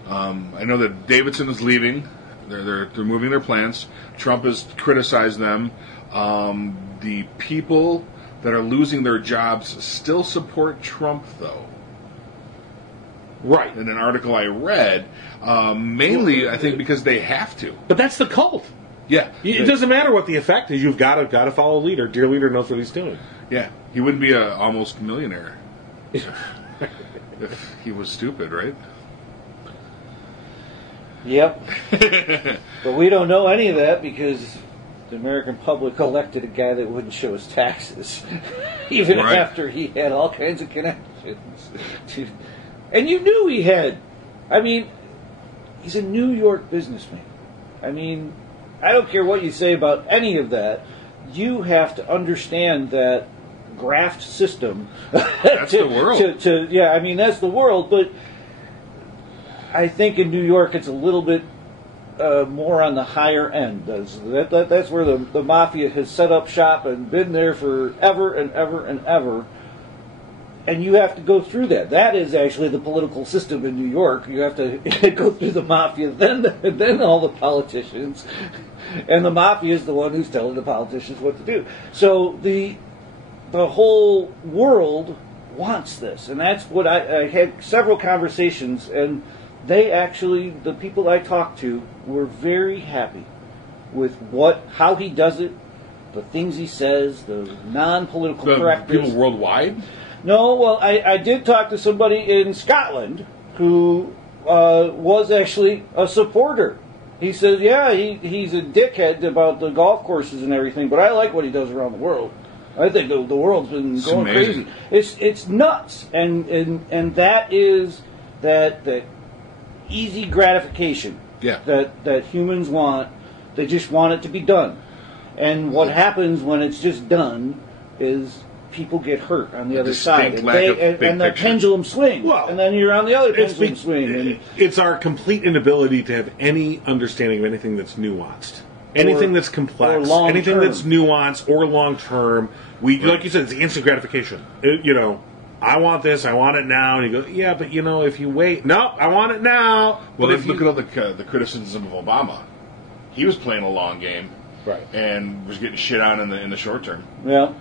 I know that Davidson is leaving. They're moving their plants. Trump has criticized them. The people that are losing their jobs still support Trump, though. Right. In an article I read, mainly I think because they have to. But that's the cult. Yeah. It doesn't matter what the effect is. You've got to follow a leader. Dear leader knows what he's doing. Yeah. He wouldn't be a almost millionaire if he was stupid, right? Yep. But we don't know any of that because the American public elected a guy that wouldn't show his taxes, even after he had all kinds of connections. And you knew he had. I mean, he's a New York businessman. I mean, I don't care what you say about any of that. You have to understand that graft system. That's the world. I mean, that's the world. But I think in New York it's a little bit more on the higher end. That's where the mafia has set up shop and been there forever and ever and ever. And you have to go through that. That is actually the political system in New York. You have to go through the mafia, then all the politicians. And the mafia is the one who's telling the politicians what to do. So the whole world wants this. And that's what I had several conversations, and the people I talked to were very happy with how he does it, the things he says, the non-political correctness. People worldwide? No, well, I did talk to somebody in Scotland who was actually a supporter. He says, yeah, he's a dickhead about the golf courses and everything, but I like what he does around the world. I think the world's been going crazy. It's nuts, and that is that easy gratification that humans want. They just want it to be done, and what happens when it's just done is people get hurt on the other side, and the pendulum swings, and then you're on the other pendulum swing. It's our complete inability to have any understanding of anything that's nuanced, anything that's complex, anything that's nuanced or long term. Like you said, it's instant gratification. I want this, I want it now, and you go, yeah, but if you wait, no, I want it now. Well, look at all the criticism of Obama. He was playing a long game, right, and was getting shit on in the short term. Yeah.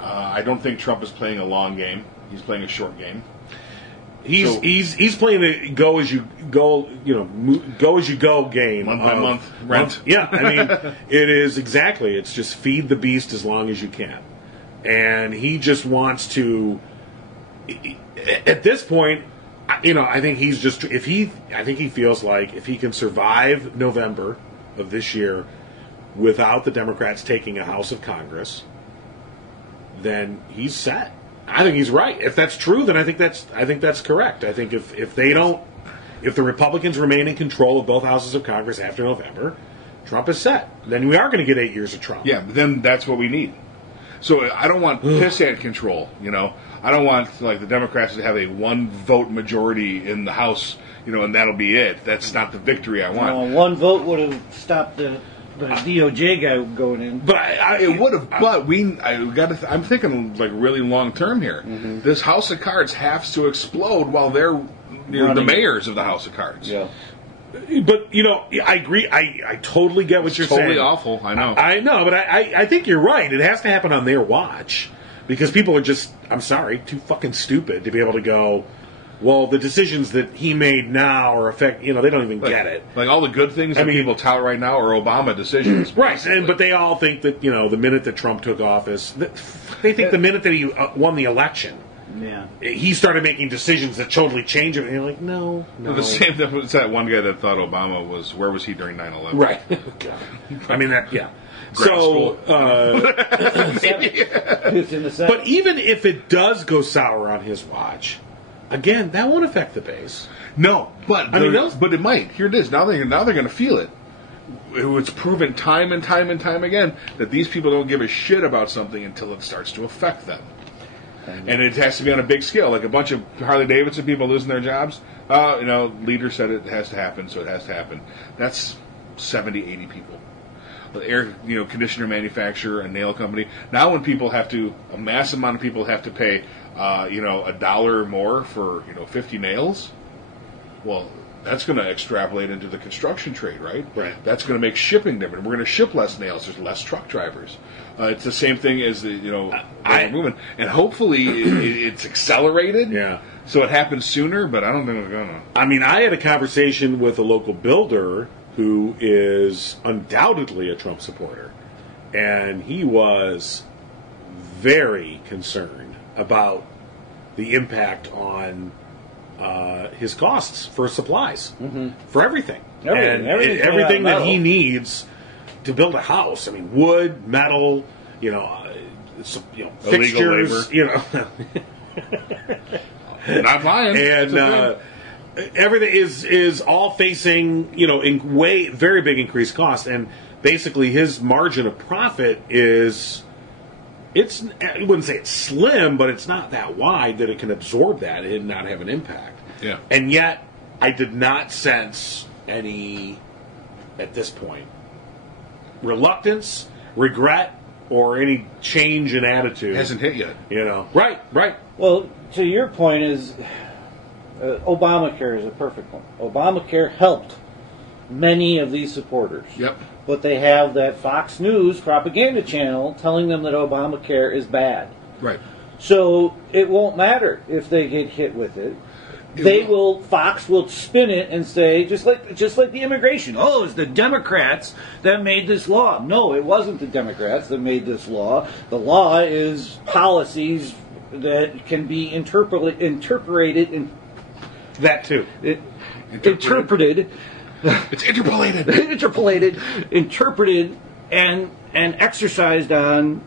I don't think Trump is playing a long game. He's playing a short game. He's playing a go as you go, go as you go game, month by month rent. Yeah, I mean, it is exactly. It's just feed the beast as long as you can, and he just wants to. At this point, I think he's just I think he feels like if he can survive November of this year without the Democrats taking a House of Congress, then he's set. I think he's right. If that's true, then I think that's correct. I think if the Republicans remain in control of both houses of Congress after November, Trump is set. Then we are going to get 8 years of Trump. Yeah, but then that's what we need. So I don't want pissant control. I don't want the Democrats to have a 1-vote majority in the House. And that'll be it. That's not the victory I want. 1 vote would have stopped the DOJ guy going in. But it would have. But I'm thinking really long term here. Mm-hmm. This House of Cards has to explode while they're the mayors of the House of Cards. Yeah. But I agree. I totally get what you're totally saying. awful. I know. I know, but I think you're right. It has to happen on their watch because people are just, I'm sorry, too fucking stupid to be able to go, well, the decisions that he made now are they don't even get it. Like all the good things that people tout right now are Obama decisions. Right, but they all think that, the minute that Trump took office, they think the minute that he won the election, he started making decisions that totally changed it. And you're like, no. The same, that was that one guy that thought Obama was, where was he during 9/11? Right. I mean, yeah. So, but even if it does go sour on his watch, again, that won't affect the base. No, but it might. Here it is. Now they're going to feel it. It's proven time and time and time again that these people don't give a shit about something until it starts to affect them. And it has to be on a big scale, like a bunch of Harley Davidson people losing their jobs. Leader said it has to happen, so it has to happen. That's 70, 80 people. The air conditioner manufacturer, a nail company. Now when people have to, a mass amount of people have to pay, $1 more for 50 nails. Well, that's going to extrapolate into the construction trade, right? Right. That's going to make shipping different. We're going to ship less nails. There's less truck drivers. It's the same thing as the movement, and hopefully it's accelerated. Yeah. So it happens sooner, but I don't think it's going to. I mean, I had a conversation with a local builder who is undoubtedly a Trump supporter, and he was very concerned about the impact on his costs for supplies, for everything. Everything that he needs to build a house. I mean, wood, metal, fixtures, Not lying. And everything is all facing, in very big increased cost. And basically his margin of profit is, I wouldn't say it's slim, but it's not that wide that it can absorb that and not have an impact. Yeah. And yet, I did not sense any, at this point, reluctance, regret, or any change in attitude. It hasn't hit yet. Right. Well, to your point is, Obamacare is a perfect one. Obamacare helped many of these supporters. Yep. But they have that Fox News propaganda channel telling them that Obamacare is bad. Right. So it won't matter if they get hit with it. Fox will spin it and say, just like the immigration. Oh, it's the Democrats that made this law. No, it wasn't the Democrats that made this law. The law is policies that can be interpreted in that too. Interpreted. It's interpolated. Interpreted, and exercised on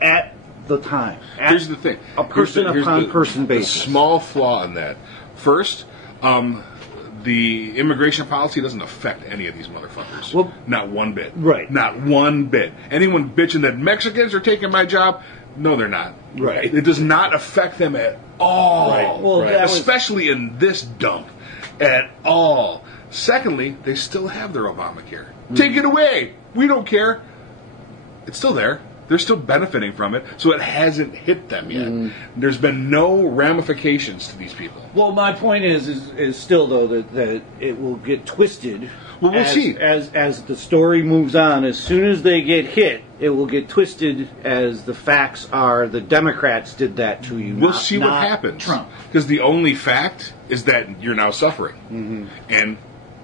at the time. Here's the thing. A person-upon-person basis. The small flaw in that. First, the immigration policy doesn't affect any of these motherfuckers. Well, not one bit. Right. Not one bit. Anyone bitching that Mexicans are taking my job, no, they're not. Right. It does not affect them at all. Right. Well, right. Especially in this dump. At all. Secondly, they still have their Obamacare. Take it away. We don't care. It's still there. They're still benefiting from it, so it hasn't hit them yet. There's been no ramifications to these people. Well, my point is still though that it will get twisted. Well, we'll see as the story moves on. As soon as they get hit, it will get twisted as the facts are. The Democrats did that to you. We'll see what happens. Trump, because the only fact is that you're now suffering, and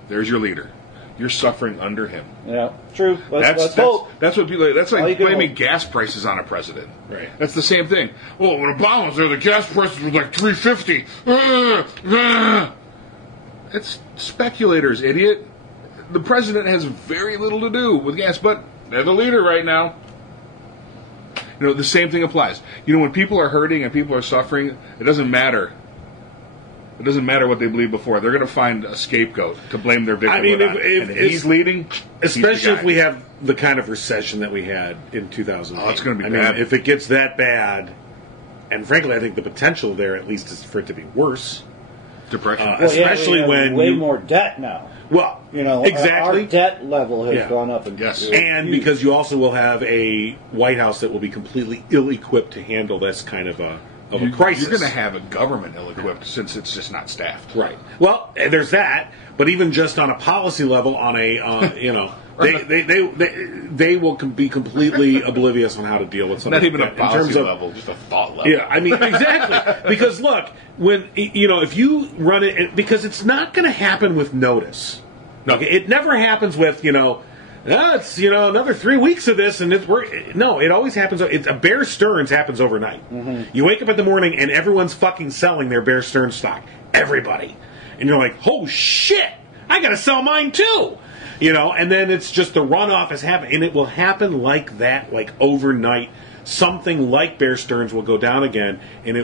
there's your leader. You're suffering under him. Yeah, true. Let's hope. That's what people. That's like blaming gas prices on a president. Right. That's the same thing. Well, when Obama was there, the gas prices were like $3.50. It's speculators, idiot. The president has very little to do with gas, but they're the leader right now. The same thing applies. When people are hurting and people are suffering, it doesn't matter. It doesn't matter what they believed before. They're going to find a scapegoat to blame their victim. I mean, if he's leading, especially if we have the kind of recession that we had in 2008. Oh, it's going to be bad. If it gets that bad, and frankly, I think the potential there at least is for it to be worse. Depression, especially when way more debt now. Well, exactly. Our debt level has gone up. And because you also will have a White House that will be completely ill-equipped to handle this kind of a of a crisis. You're going to have a government ill-equipped since it's just not staffed. Right. Well, there's that. But even just on a policy level, on a they will be completely oblivious on how to deal with something. Not even like a that, policy level, just a thought level. Yeah, I mean, exactly. Because look, when if you run it, because it's not going to happen with notice. No. Okay? It never happens with it's another 3 weeks of this and no, it always happens. It's a Bear Stearns happens overnight. Mm-hmm. You wake up in the morning and everyone's fucking selling their Bear Stearns stock. Everybody, and you're like, oh shit, I got to sell mine too. And then it's just the runoff has happened, and it will happen like that, like overnight. Something like Bear Stearns will go down again, and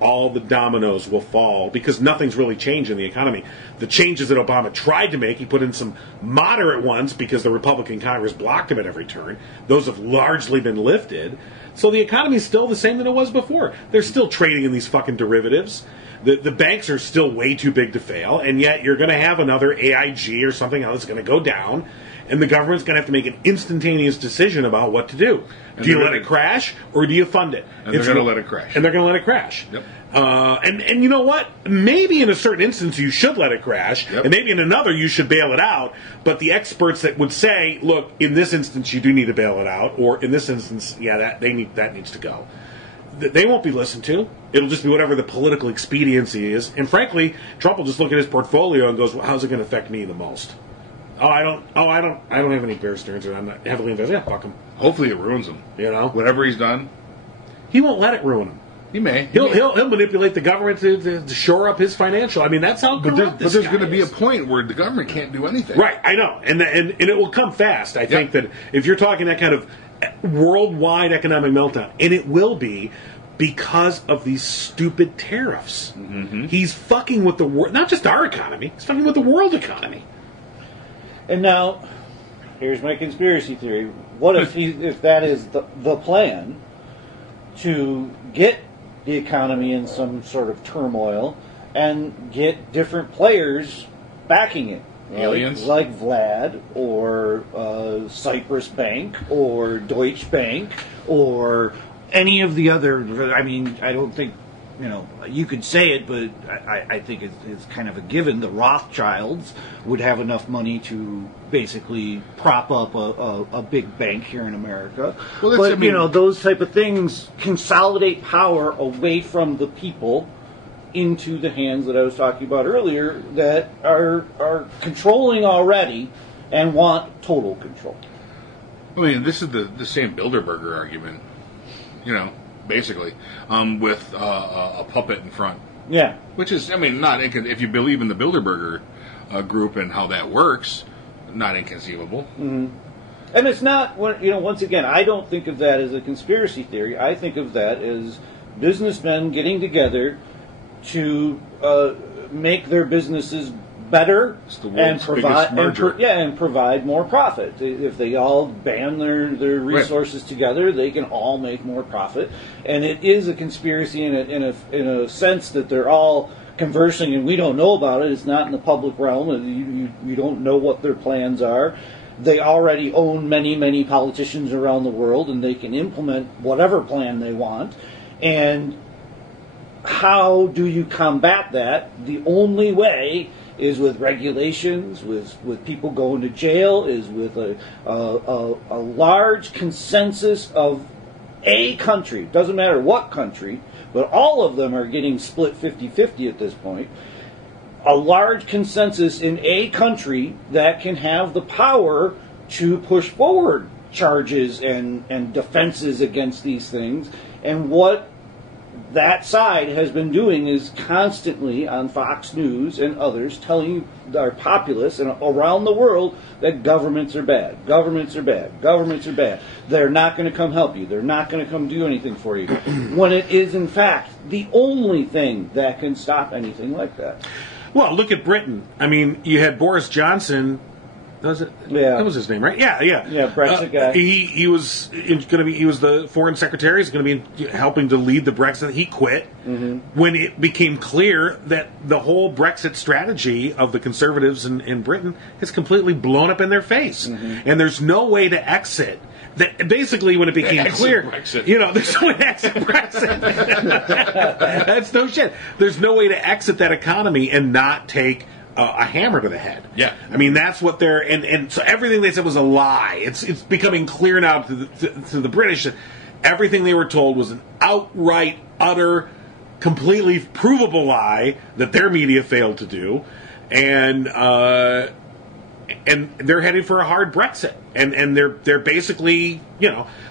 all the dominoes will fall because nothing's really changed in the economy. The changes that Obama tried to make, he put in some moderate ones because the Republican Congress blocked him at every turn. Those have largely been lifted. So the economy is still the same that it was before. They're still trading in these fucking derivatives. The banks are still way too big to fail, and yet you're going to have another AIG or something else that's going to go down, and the government's going to have to make an instantaneous decision about what to do. Do you let it crash, or do you fund it? And they're going to let it crash. And they're going to let it crash. Yep. And you know what? Maybe in a certain instance you should let it crash, yep. And maybe in another you should bail it out. But the experts that would say, look, in this instance you do need to bail it out, or in this instance, that needs to go. They won't be listened to. It'll just be whatever the political expediency is. And frankly, Trump will just look at his portfolio and goes, well, how's it going to affect me the most? I don't have any Bear Stearns, and I'm not heavily invested. Yeah, fuck him. Hopefully it ruins him. Whatever he's done. He won't let it ruin him. He may. He'll manipulate the government to shore up his financial. I mean, that's how corrupt this guy is. But there's going to be a point where the government can't do anything. Right, I know. And it will come fast. I think that if you're talking that kind of worldwide economic meltdown, and it will be because of these stupid tariffs. Mm-hmm. He's fucking with the world, not just our economy, he's fucking with the world economy. And now, here's my conspiracy theory. What if that is the plan to get the economy in some sort of turmoil and get different players backing it? Aliens? Like Vlad or Cyprus Bank or Deutsche Bank or any of the other. I mean, I don't think, you could say it, but I think it's kind of a given. The Rothschilds would have enough money to basically prop up a big bank here in America. Well, but, those type of things consolidate power away from the people into the hands that I was talking about earlier that are controlling already and want total control. I mean, this is the same Bilderberger argument, basically, with a puppet in front. Yeah. Which is, not if you believe in the Bilderberger group and how that works, not inconceivable. Mm-hmm. And it's not, once again, I don't think of that as a conspiracy theory. I think of that as businessmen getting together to make their businesses better and provide more profit. If they all band their resources together, they can all make more profit. And it is a conspiracy in a sense that they're all conversing and we don't know about it. It's not in the public realm. You don't know what their plans are. They already own many, many politicians around the world, and they can implement whatever plan they want. And how do you combat that? The only way is with regulations, with people going to jail, is with a large consensus of a country. Doesn't matter what country, but all of them are getting split 50-50 at this point. A large consensus in a country that can have the power to push forward charges and defenses against these things. And what that side has been doing is constantly on Fox News and others telling our populace and around the world that governments are bad. Governments are bad. Governments are bad. They're not going to come help you. They're not going to come do anything for you. When it is, in fact, the only thing that can stop anything like that. Well, look at Britain. I mean, you had Boris Johnson. Was it? Yeah, that was his name, right? Yeah. Brexit guy. He was going to be. He was the foreign secretary. He's going to be helping to lead the Brexit. He quit when it became clear that the whole Brexit strategy of the Conservatives in Britain has completely blown up in their face, and there's no way to exit that basically when it became Exit clear, Brexit. there's no way to exit Brexit. That's no shit. There's no way to exit that economy and not take a hammer to the head. Yeah. I mean, that's what they're, and so everything they said was a lie. It's becoming clear now to the British that everything they were told was an outright, utter, completely provable lie that their media failed to do, and they're heading for a hard Brexit, and they're basically,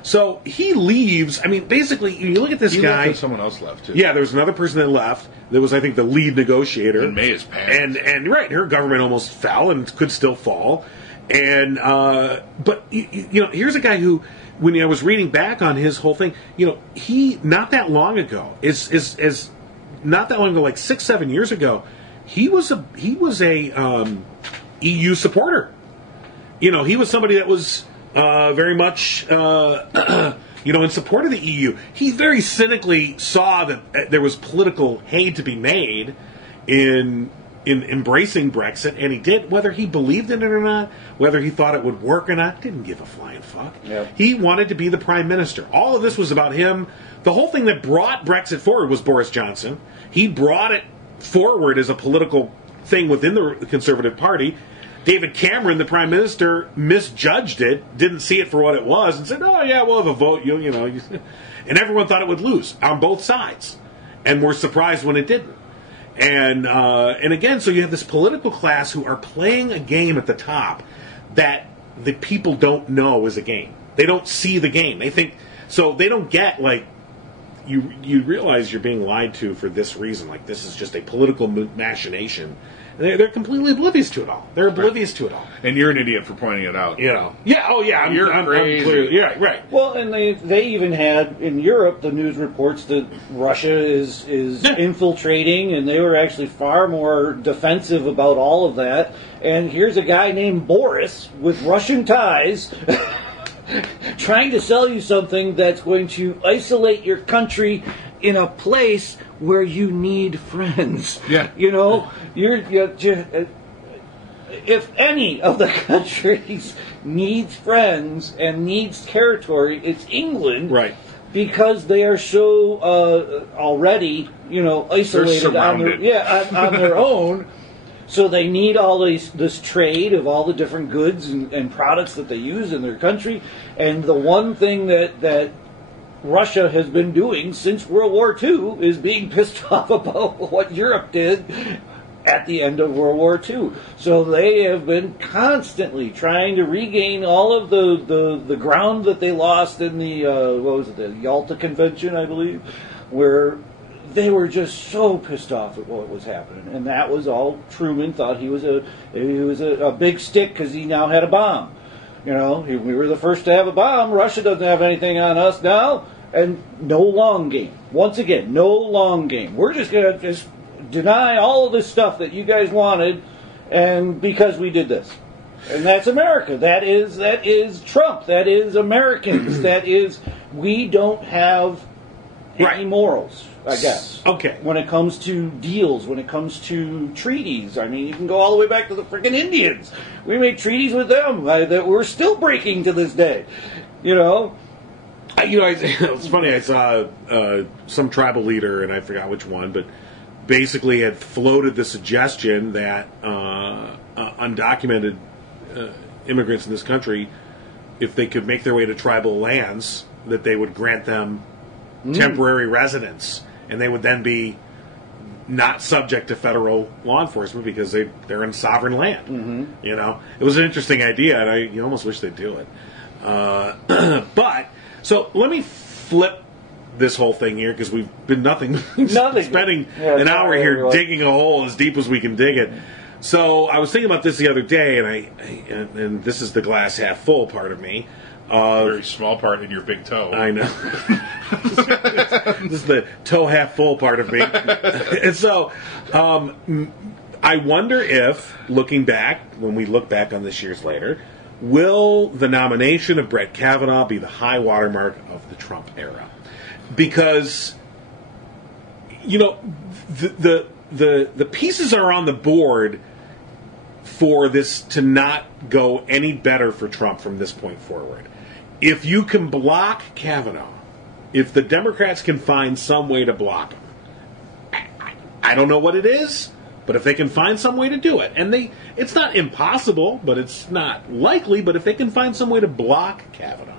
so he leaves. I mean, basically, you look at this He guy. left and someone else left too. Yeah, there was another person that left. That was, I think, the lead negotiator. And May is panicked. And right, her government almost fell and could still fall. And but here's a guy who, when I was reading back on his whole thing, he not that long ago is not that long ago, like 6-7 years ago, he was a EU supporter. He was somebody that was very much in support of the EU. He very cynically saw that there was political hay to be made in embracing Brexit, and he did. Whether he believed in it or not, whether he thought it would work or not, didn't give a flying fuck. Yep. He wanted to be the prime minister. All of this was about him. The whole thing that brought Brexit forward was Boris Johnson. He brought it forward as a political thing within the Conservative Party. David Cameron, the Prime Minister, misjudged it, didn't see it for what it was, and said, "Oh yeah, we'll have a vote." And everyone thought it would lose on both sides, and were surprised when it didn't. And again, so you have this political class who are playing a game at the top that the people don't know is a game. They don't see the game. They think so. They don't get like. You realize you're being lied to for this reason. Like, this is just a political machination. They're completely oblivious to it all. They're oblivious to it all. And you're an idiot for pointing it out. Yeah. Oh, yeah. I'm crazy. clearly, yeah, right. Well, and they even had in Europe the news reports that Russia is infiltrating, and they were actually far more defensive about all of that. And here's a guy named Boris with Russian ties trying to sell you something that's going to isolate your country in a place where you need friends. Yeah. If any of the countries needs friends and needs territory, it's England. Right. Because they are so already, isolated on their own. So they need all this trade of all the different goods and products that they use in their country. And the one thing that Russia has been doing since World War II is being pissed off about what Europe did at the end of World War II. So they have been constantly trying to regain all of the ground that they lost in the the Yalta Convention, I believe, where they were just so pissed off at what was happening, and that was all. Truman thought he was a big stick because he now had a bomb. We were the first to have a bomb. Russia doesn't have anything on us now, and no long game. Once again, no long game. We're just gonna just deny all of this stuff that you guys wanted, and because we did this. And that's America. That is Trump. That is Americans. That is, we don't have any morals, I guess. Okay. When it comes to deals, when it comes to treaties, I mean, you can go all the way back to the freaking Indians. We made treaties with them that we're still breaking to this day. It's funny. I saw some tribal leader, and I forgot which one, but basically had floated the suggestion that undocumented immigrants in this country, if they could make their way to tribal lands, that they would grant them temporary residence, and they would then be not subject to federal law enforcement because they're in sovereign land. Mm-hmm. It was an interesting idea, and you almost wish they'd do it. But so let me flip this whole thing here, because we've been spending an hour here digging a hole as deep as we can dig it. So I was thinking about this the other day, and this is the glass half full part of me. Very small part in your big toe. I know. This is the toe half full part of me. And so I wonder if, looking back, when we look back on this years later, will the nomination of Brett Kavanaugh be the high watermark of the Trump era? Because, the pieces are on the board for this to not go any better for Trump from this point forward. if you can block Kavanaugh, if the Democrats can find some way to block him, I don't know what it is, but if they can find some way to do it, and it's not impossible, but it's not likely, but if they can find some way to block Kavanaugh,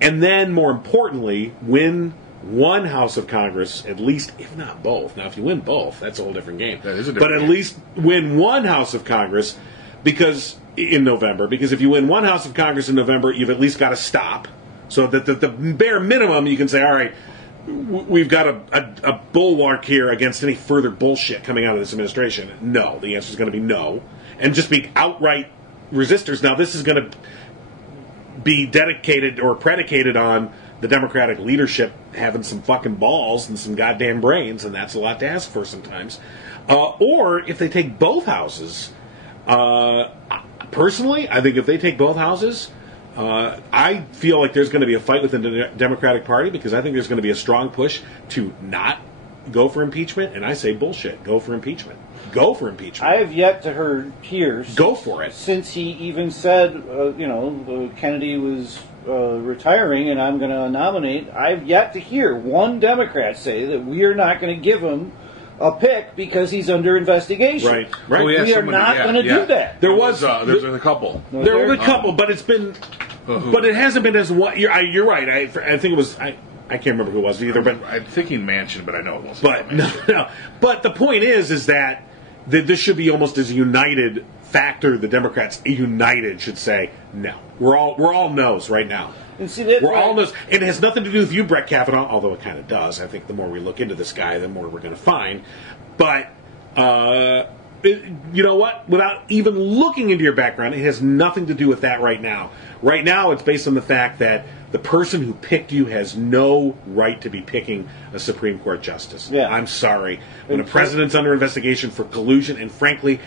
and then, more importantly, win one House of Congress, at least, if not both. Now, if you win both, that's a whole different game. That is a different But at game. least win one House of Congress in November, because if you win one House of Congress in November, you've at least got to stop. So that the bare minimum, you can say, all right, we've got a bulwark here against any further bullshit coming out of this administration. No. The answer is going to be no. And just be outright resistors. Now, this is going to be dedicated or predicated on the Democratic leadership having some fucking balls and some goddamn brains, and that's a lot to ask for sometimes. Or if they take both houses, personally, I think if they take both houses, I feel like there's going to be a fight within the Democratic Party, because I think there's going to be a strong push to not go for impeachment, and I say bullshit. Go for impeachment. Go for impeachment. I have yet to hear. Go for it. Since he even said, Kennedy was retiring and I'm going to nominate, I've yet to hear one Democrat say that we are not going to give him a pick because he's under investigation. Right. Oh, yeah, We are not going to do that. There was there's a couple. There were a couple, but it's been, but it hasn't been as one. You're right. I think it was. I can't remember who it was either. But I'm thinking Manchin, but I know it wasn't. But Manchin. no. But the point is that this should be almost as a united factor. The Democrats united should say no. We're all no's right now. And see, that's We're all right. no's, and it has nothing to do with you, Brett Kavanaugh. Although it kind of does. I think the more we look into this guy, the more we're going to find. But you know what? Without even looking into your background, it has nothing to do with that right now. Right now, it's based on the fact that the person who picked you has no right to be picking a Supreme Court justice. Yeah. I'm sorry. When a president's under investigation for collusion, and frankly,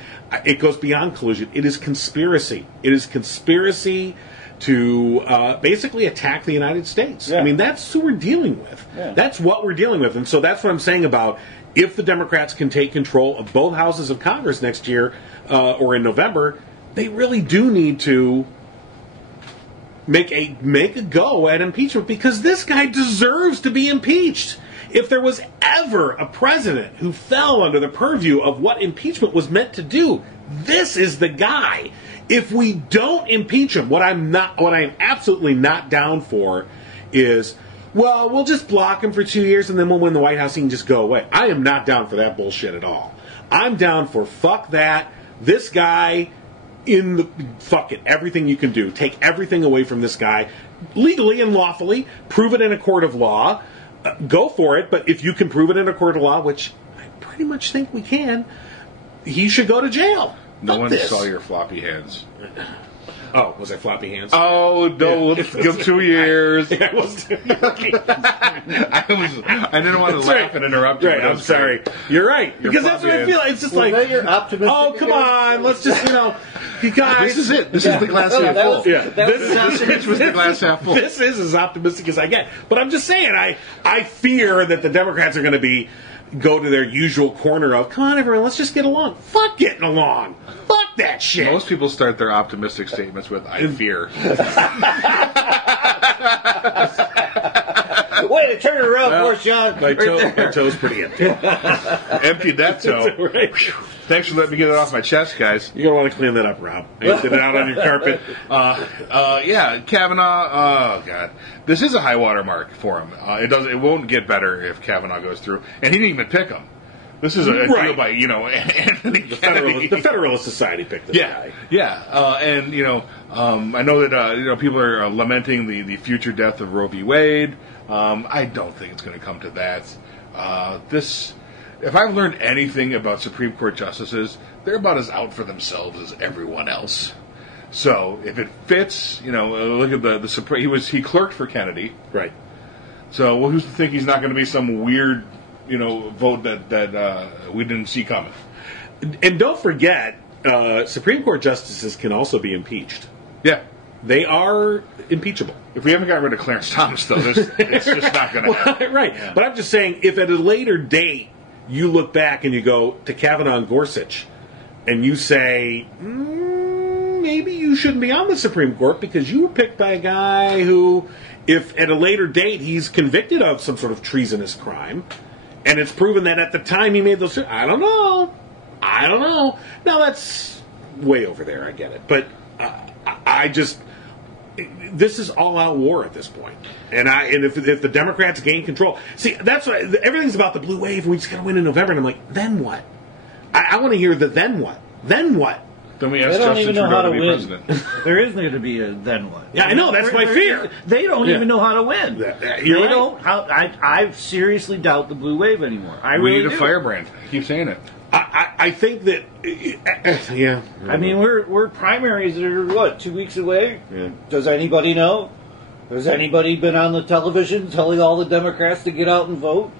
it goes beyond collusion. It is conspiracy. It is conspiracy to basically attack the United States. Yeah. I mean, that's who we're dealing with. Yeah. That's what we're dealing with. And so that's what I'm saying about if the Democrats can take control of both houses of Congress next year or in November, they really do need to make a go at impeachment, because this guy deserves to be impeached. If there was ever a president who fell under the purview of what impeachment was meant to do, this is the guy. If we don't impeach him, what I'm absolutely not down for is, well, we'll just block him for 2 years and then we'll win the White House and he can just go away. I am not down for that bullshit at all. I'm down for fuck that. This guy, fuck it, everything you can do. Take everything away from this guy, legally and lawfully. Prove it in a court of law. Go for it. But if you can prove it in a court of law, which I pretty much think we can, he should go to jail. No Fuck one this. saw your floppy hands. Oh, was I floppy hands? Oh no! Yeah. Let's give 2 years. I was. I didn't want to That's laugh right. and interrupt you. Right, but I'm that's sorry. great. You're right. Your Because that's what I floppy feel. hands. It's just Was like, that your optimistic oh, come again? on. Let's just, you guys. This is it. This is the glass half that full. was- Yeah, that This was the glass half full. This is as optimistic as I get. But I'm just saying, I fear that the Democrats are going to go to their usual corner of, come on, everyone, let's just get along. Fuck getting along. Fuck that shit. Most people start their optimistic statements with "I fear." Way to turn it around for us, John. My Right there. toe's pretty empty. Emptied that toe. Right. Thanks for letting me get it off my chest, guys. You're going to want to clean that up, Rob. Get it out on your carpet. Yeah, Kavanaugh. Oh God, this is a high water mark for him. It won't get better if Kavanaugh goes through, and he didn't even pick him. This is a Right. deal by Anthony Kennedy. The Federalist Society picked this guy. And I know that people are lamenting the future death of Roe v. Wade. I don't think it's going to come to that. If I've learned anything about Supreme Court justices, they're about as out for themselves as everyone else. So if it fits, look at the Supreme. He clerked for Kennedy, Right. so who's to think he's not going to be some weird, vote that we didn't see coming? And don't forget, Supreme Court justices can also be impeached. Yeah. They are impeachable. If we haven't got rid of Clarence Thomas, though, it's just not going to happen. Right. Yeah. But I'm just saying, if at a later date you look back and you go to Kavanaugh and Gorsuch and you say, maybe maybe you shouldn't be on the Supreme Court because you were picked by a guy who, if at a later date he's convicted of some sort of treasonous crime, and it's proven that at the time he made those... I don't know. Now, that's way over there, I get it. But I just... This is all-out war at this point. And if the Democrats gain control... See, that's what... Everything's about the blue wave, and we just got to win in November. And I'm like, then what? I want to hear the then what. Then what? Then we ask Justin Trudeau to be president. There isn't going to be a then what. Yeah, I know. That's my fear. They don't even know how to win. You're right. I seriously doubt the blue wave anymore. We need a firebrand. I keep saying it. I think that, yeah. I mean, we're primaries that are, what, 2 weeks away? Yeah. Does anybody know? Has anybody been on the television telling all the Democrats to get out and vote?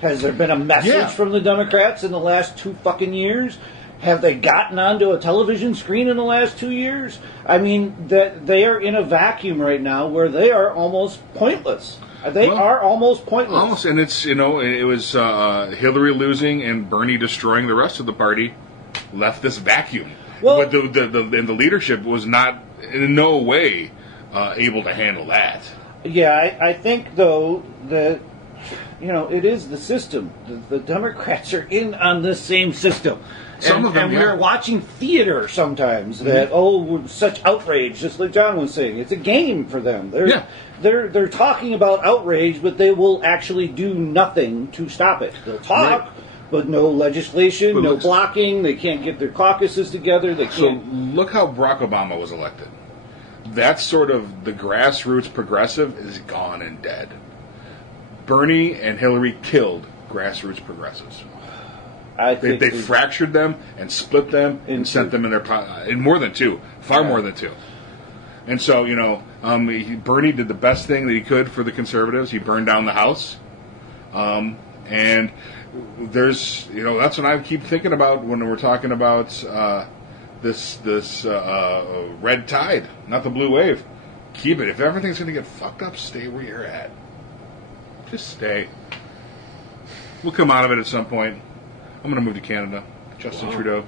Has there been a message from the Democrats in the last 2 fucking years? Have they gotten onto a television screen in the last 2 years? I mean, that they are in a vacuum right now where they are almost pointless. They are almost pointless. Almost, and it's, it was Hillary losing and Bernie destroying the rest of the party left this vacuum. Well, but the leadership was not in no way able to handle that. Yeah, I think, though, that, it is the system. The Democrats are in on this same system. Some of them, we're watching theater sometimes that, we're such outrage, just like John was saying. It's a game for them. They're talking about outrage, but they will actually do nothing to stop it. They'll talk, but no legislation, no blocking. They can't get their caucuses together. They can't. So look how Barack Obama was elected. That sort of the grassroots progressive is gone and dead. Bernie and Hillary killed grassroots progressives. They fractured them and split them and sent them in more than 2, more than 2. And so, Bernie did the best thing that he could for the conservatives. He burned down the House. And there's, that's what I keep thinking about when we're talking about this red tide, not the blue wave. Keep it. If everything's going to get fucked up, stay where you're at. Just stay. We'll come out of it at some point. I'm going to move to Canada. Justin Trudeau.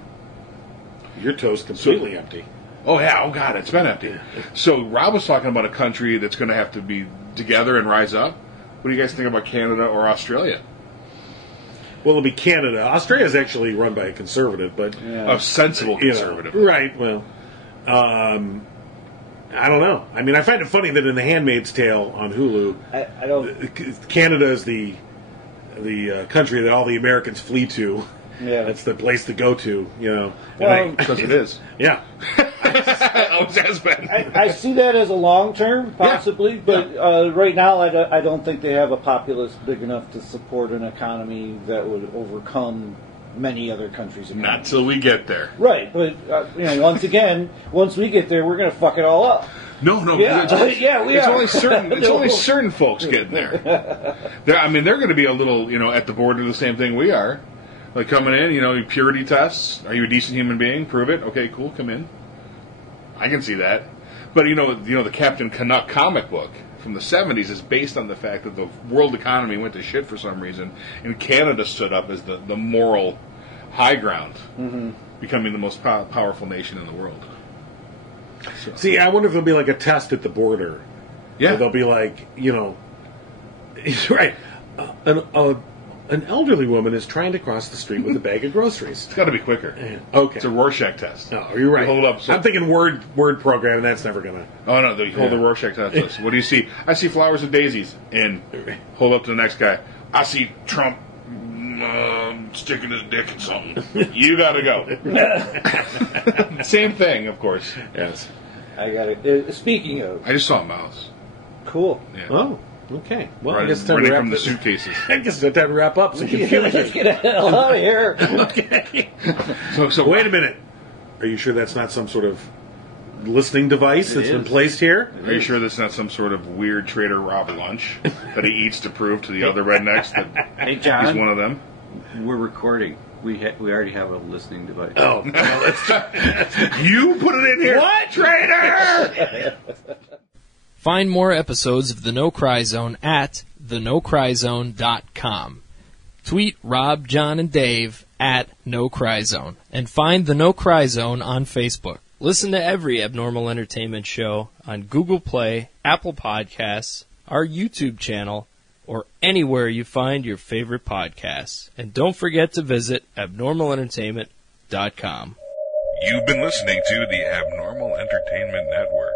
Your toe's completely empty. Oh, yeah. Oh, God. It's been empty. So Rob was talking about a country that's going to have to be together and rise up. What do you guys think about Canada or Australia? Well, it'll be Canada. Australia is actually run by a conservative, but... A sensible conservative. Right. Well, I don't know. I mean, I find it funny that in The Handmaid's Tale on Hulu, I don't... Canada is the country that all the Americans flee to. Yeah. That's the place to go to, Because it is. Yeah. Always has been. I see that as a long term, possibly, but right now I don't think they have a populace big enough to support an economy that would overcome many other countries. Not till we get there. Right, but once we get there, we're going to fuck it all up. No. We are. It's only certain folks getting there. They're going to be a little, at the border the same thing we are. Like coming in, purity tests. Are you a decent human being? Prove it. Okay, cool. Come in. I can see that. But the Captain Canuck comic book from the 70s is based on the fact that the world economy went to shit for some reason, and Canada stood up as the moral high ground, becoming the most powerful nation in the world. So. See, I wonder if there'll be like a test at the border. Yeah. Where they'll be like, right, an elderly woman is trying to cross the street with a bag of groceries. It's got to be quicker. Okay. It's a Rorschach test. No, you're right. You hold up. I'm thinking word programming. That's never going to... Oh, no. You hold the Rorschach test. What do you see? I see flowers and daisies. And hold up to the next guy. I see Trump sticking his dick in something. You got to go. Same thing, of course. Yes. I got it. Speaking of... I just saw a mouse. Cool. Yeah. Oh. Okay. Well, I guess time to wrap from the suitcases. I guess it's time to wrap up. So let's get the hell out of here. Okay. So wait a minute. Are you sure that's not some sort of listening device that's been placed here? Are you sure that's not some sort of weird Trader Rob lunch that he eats to prove to the other rednecks that hey, John, he's one of them? We're recording. We already have a listening device. Oh, no, you put it in here. What, Trader? Find more episodes of The No Cry Zone at thenocryzone.com. Tweet Rob, John, and Dave at No Cry Zone. And find The No Cry Zone on Facebook. Listen to every Abnormal Entertainment show on Google Play, Apple Podcasts, our YouTube channel, or anywhere you find your favorite podcasts. And don't forget to visit abnormalentertainment.com. You've been listening to the Abnormal Entertainment Network.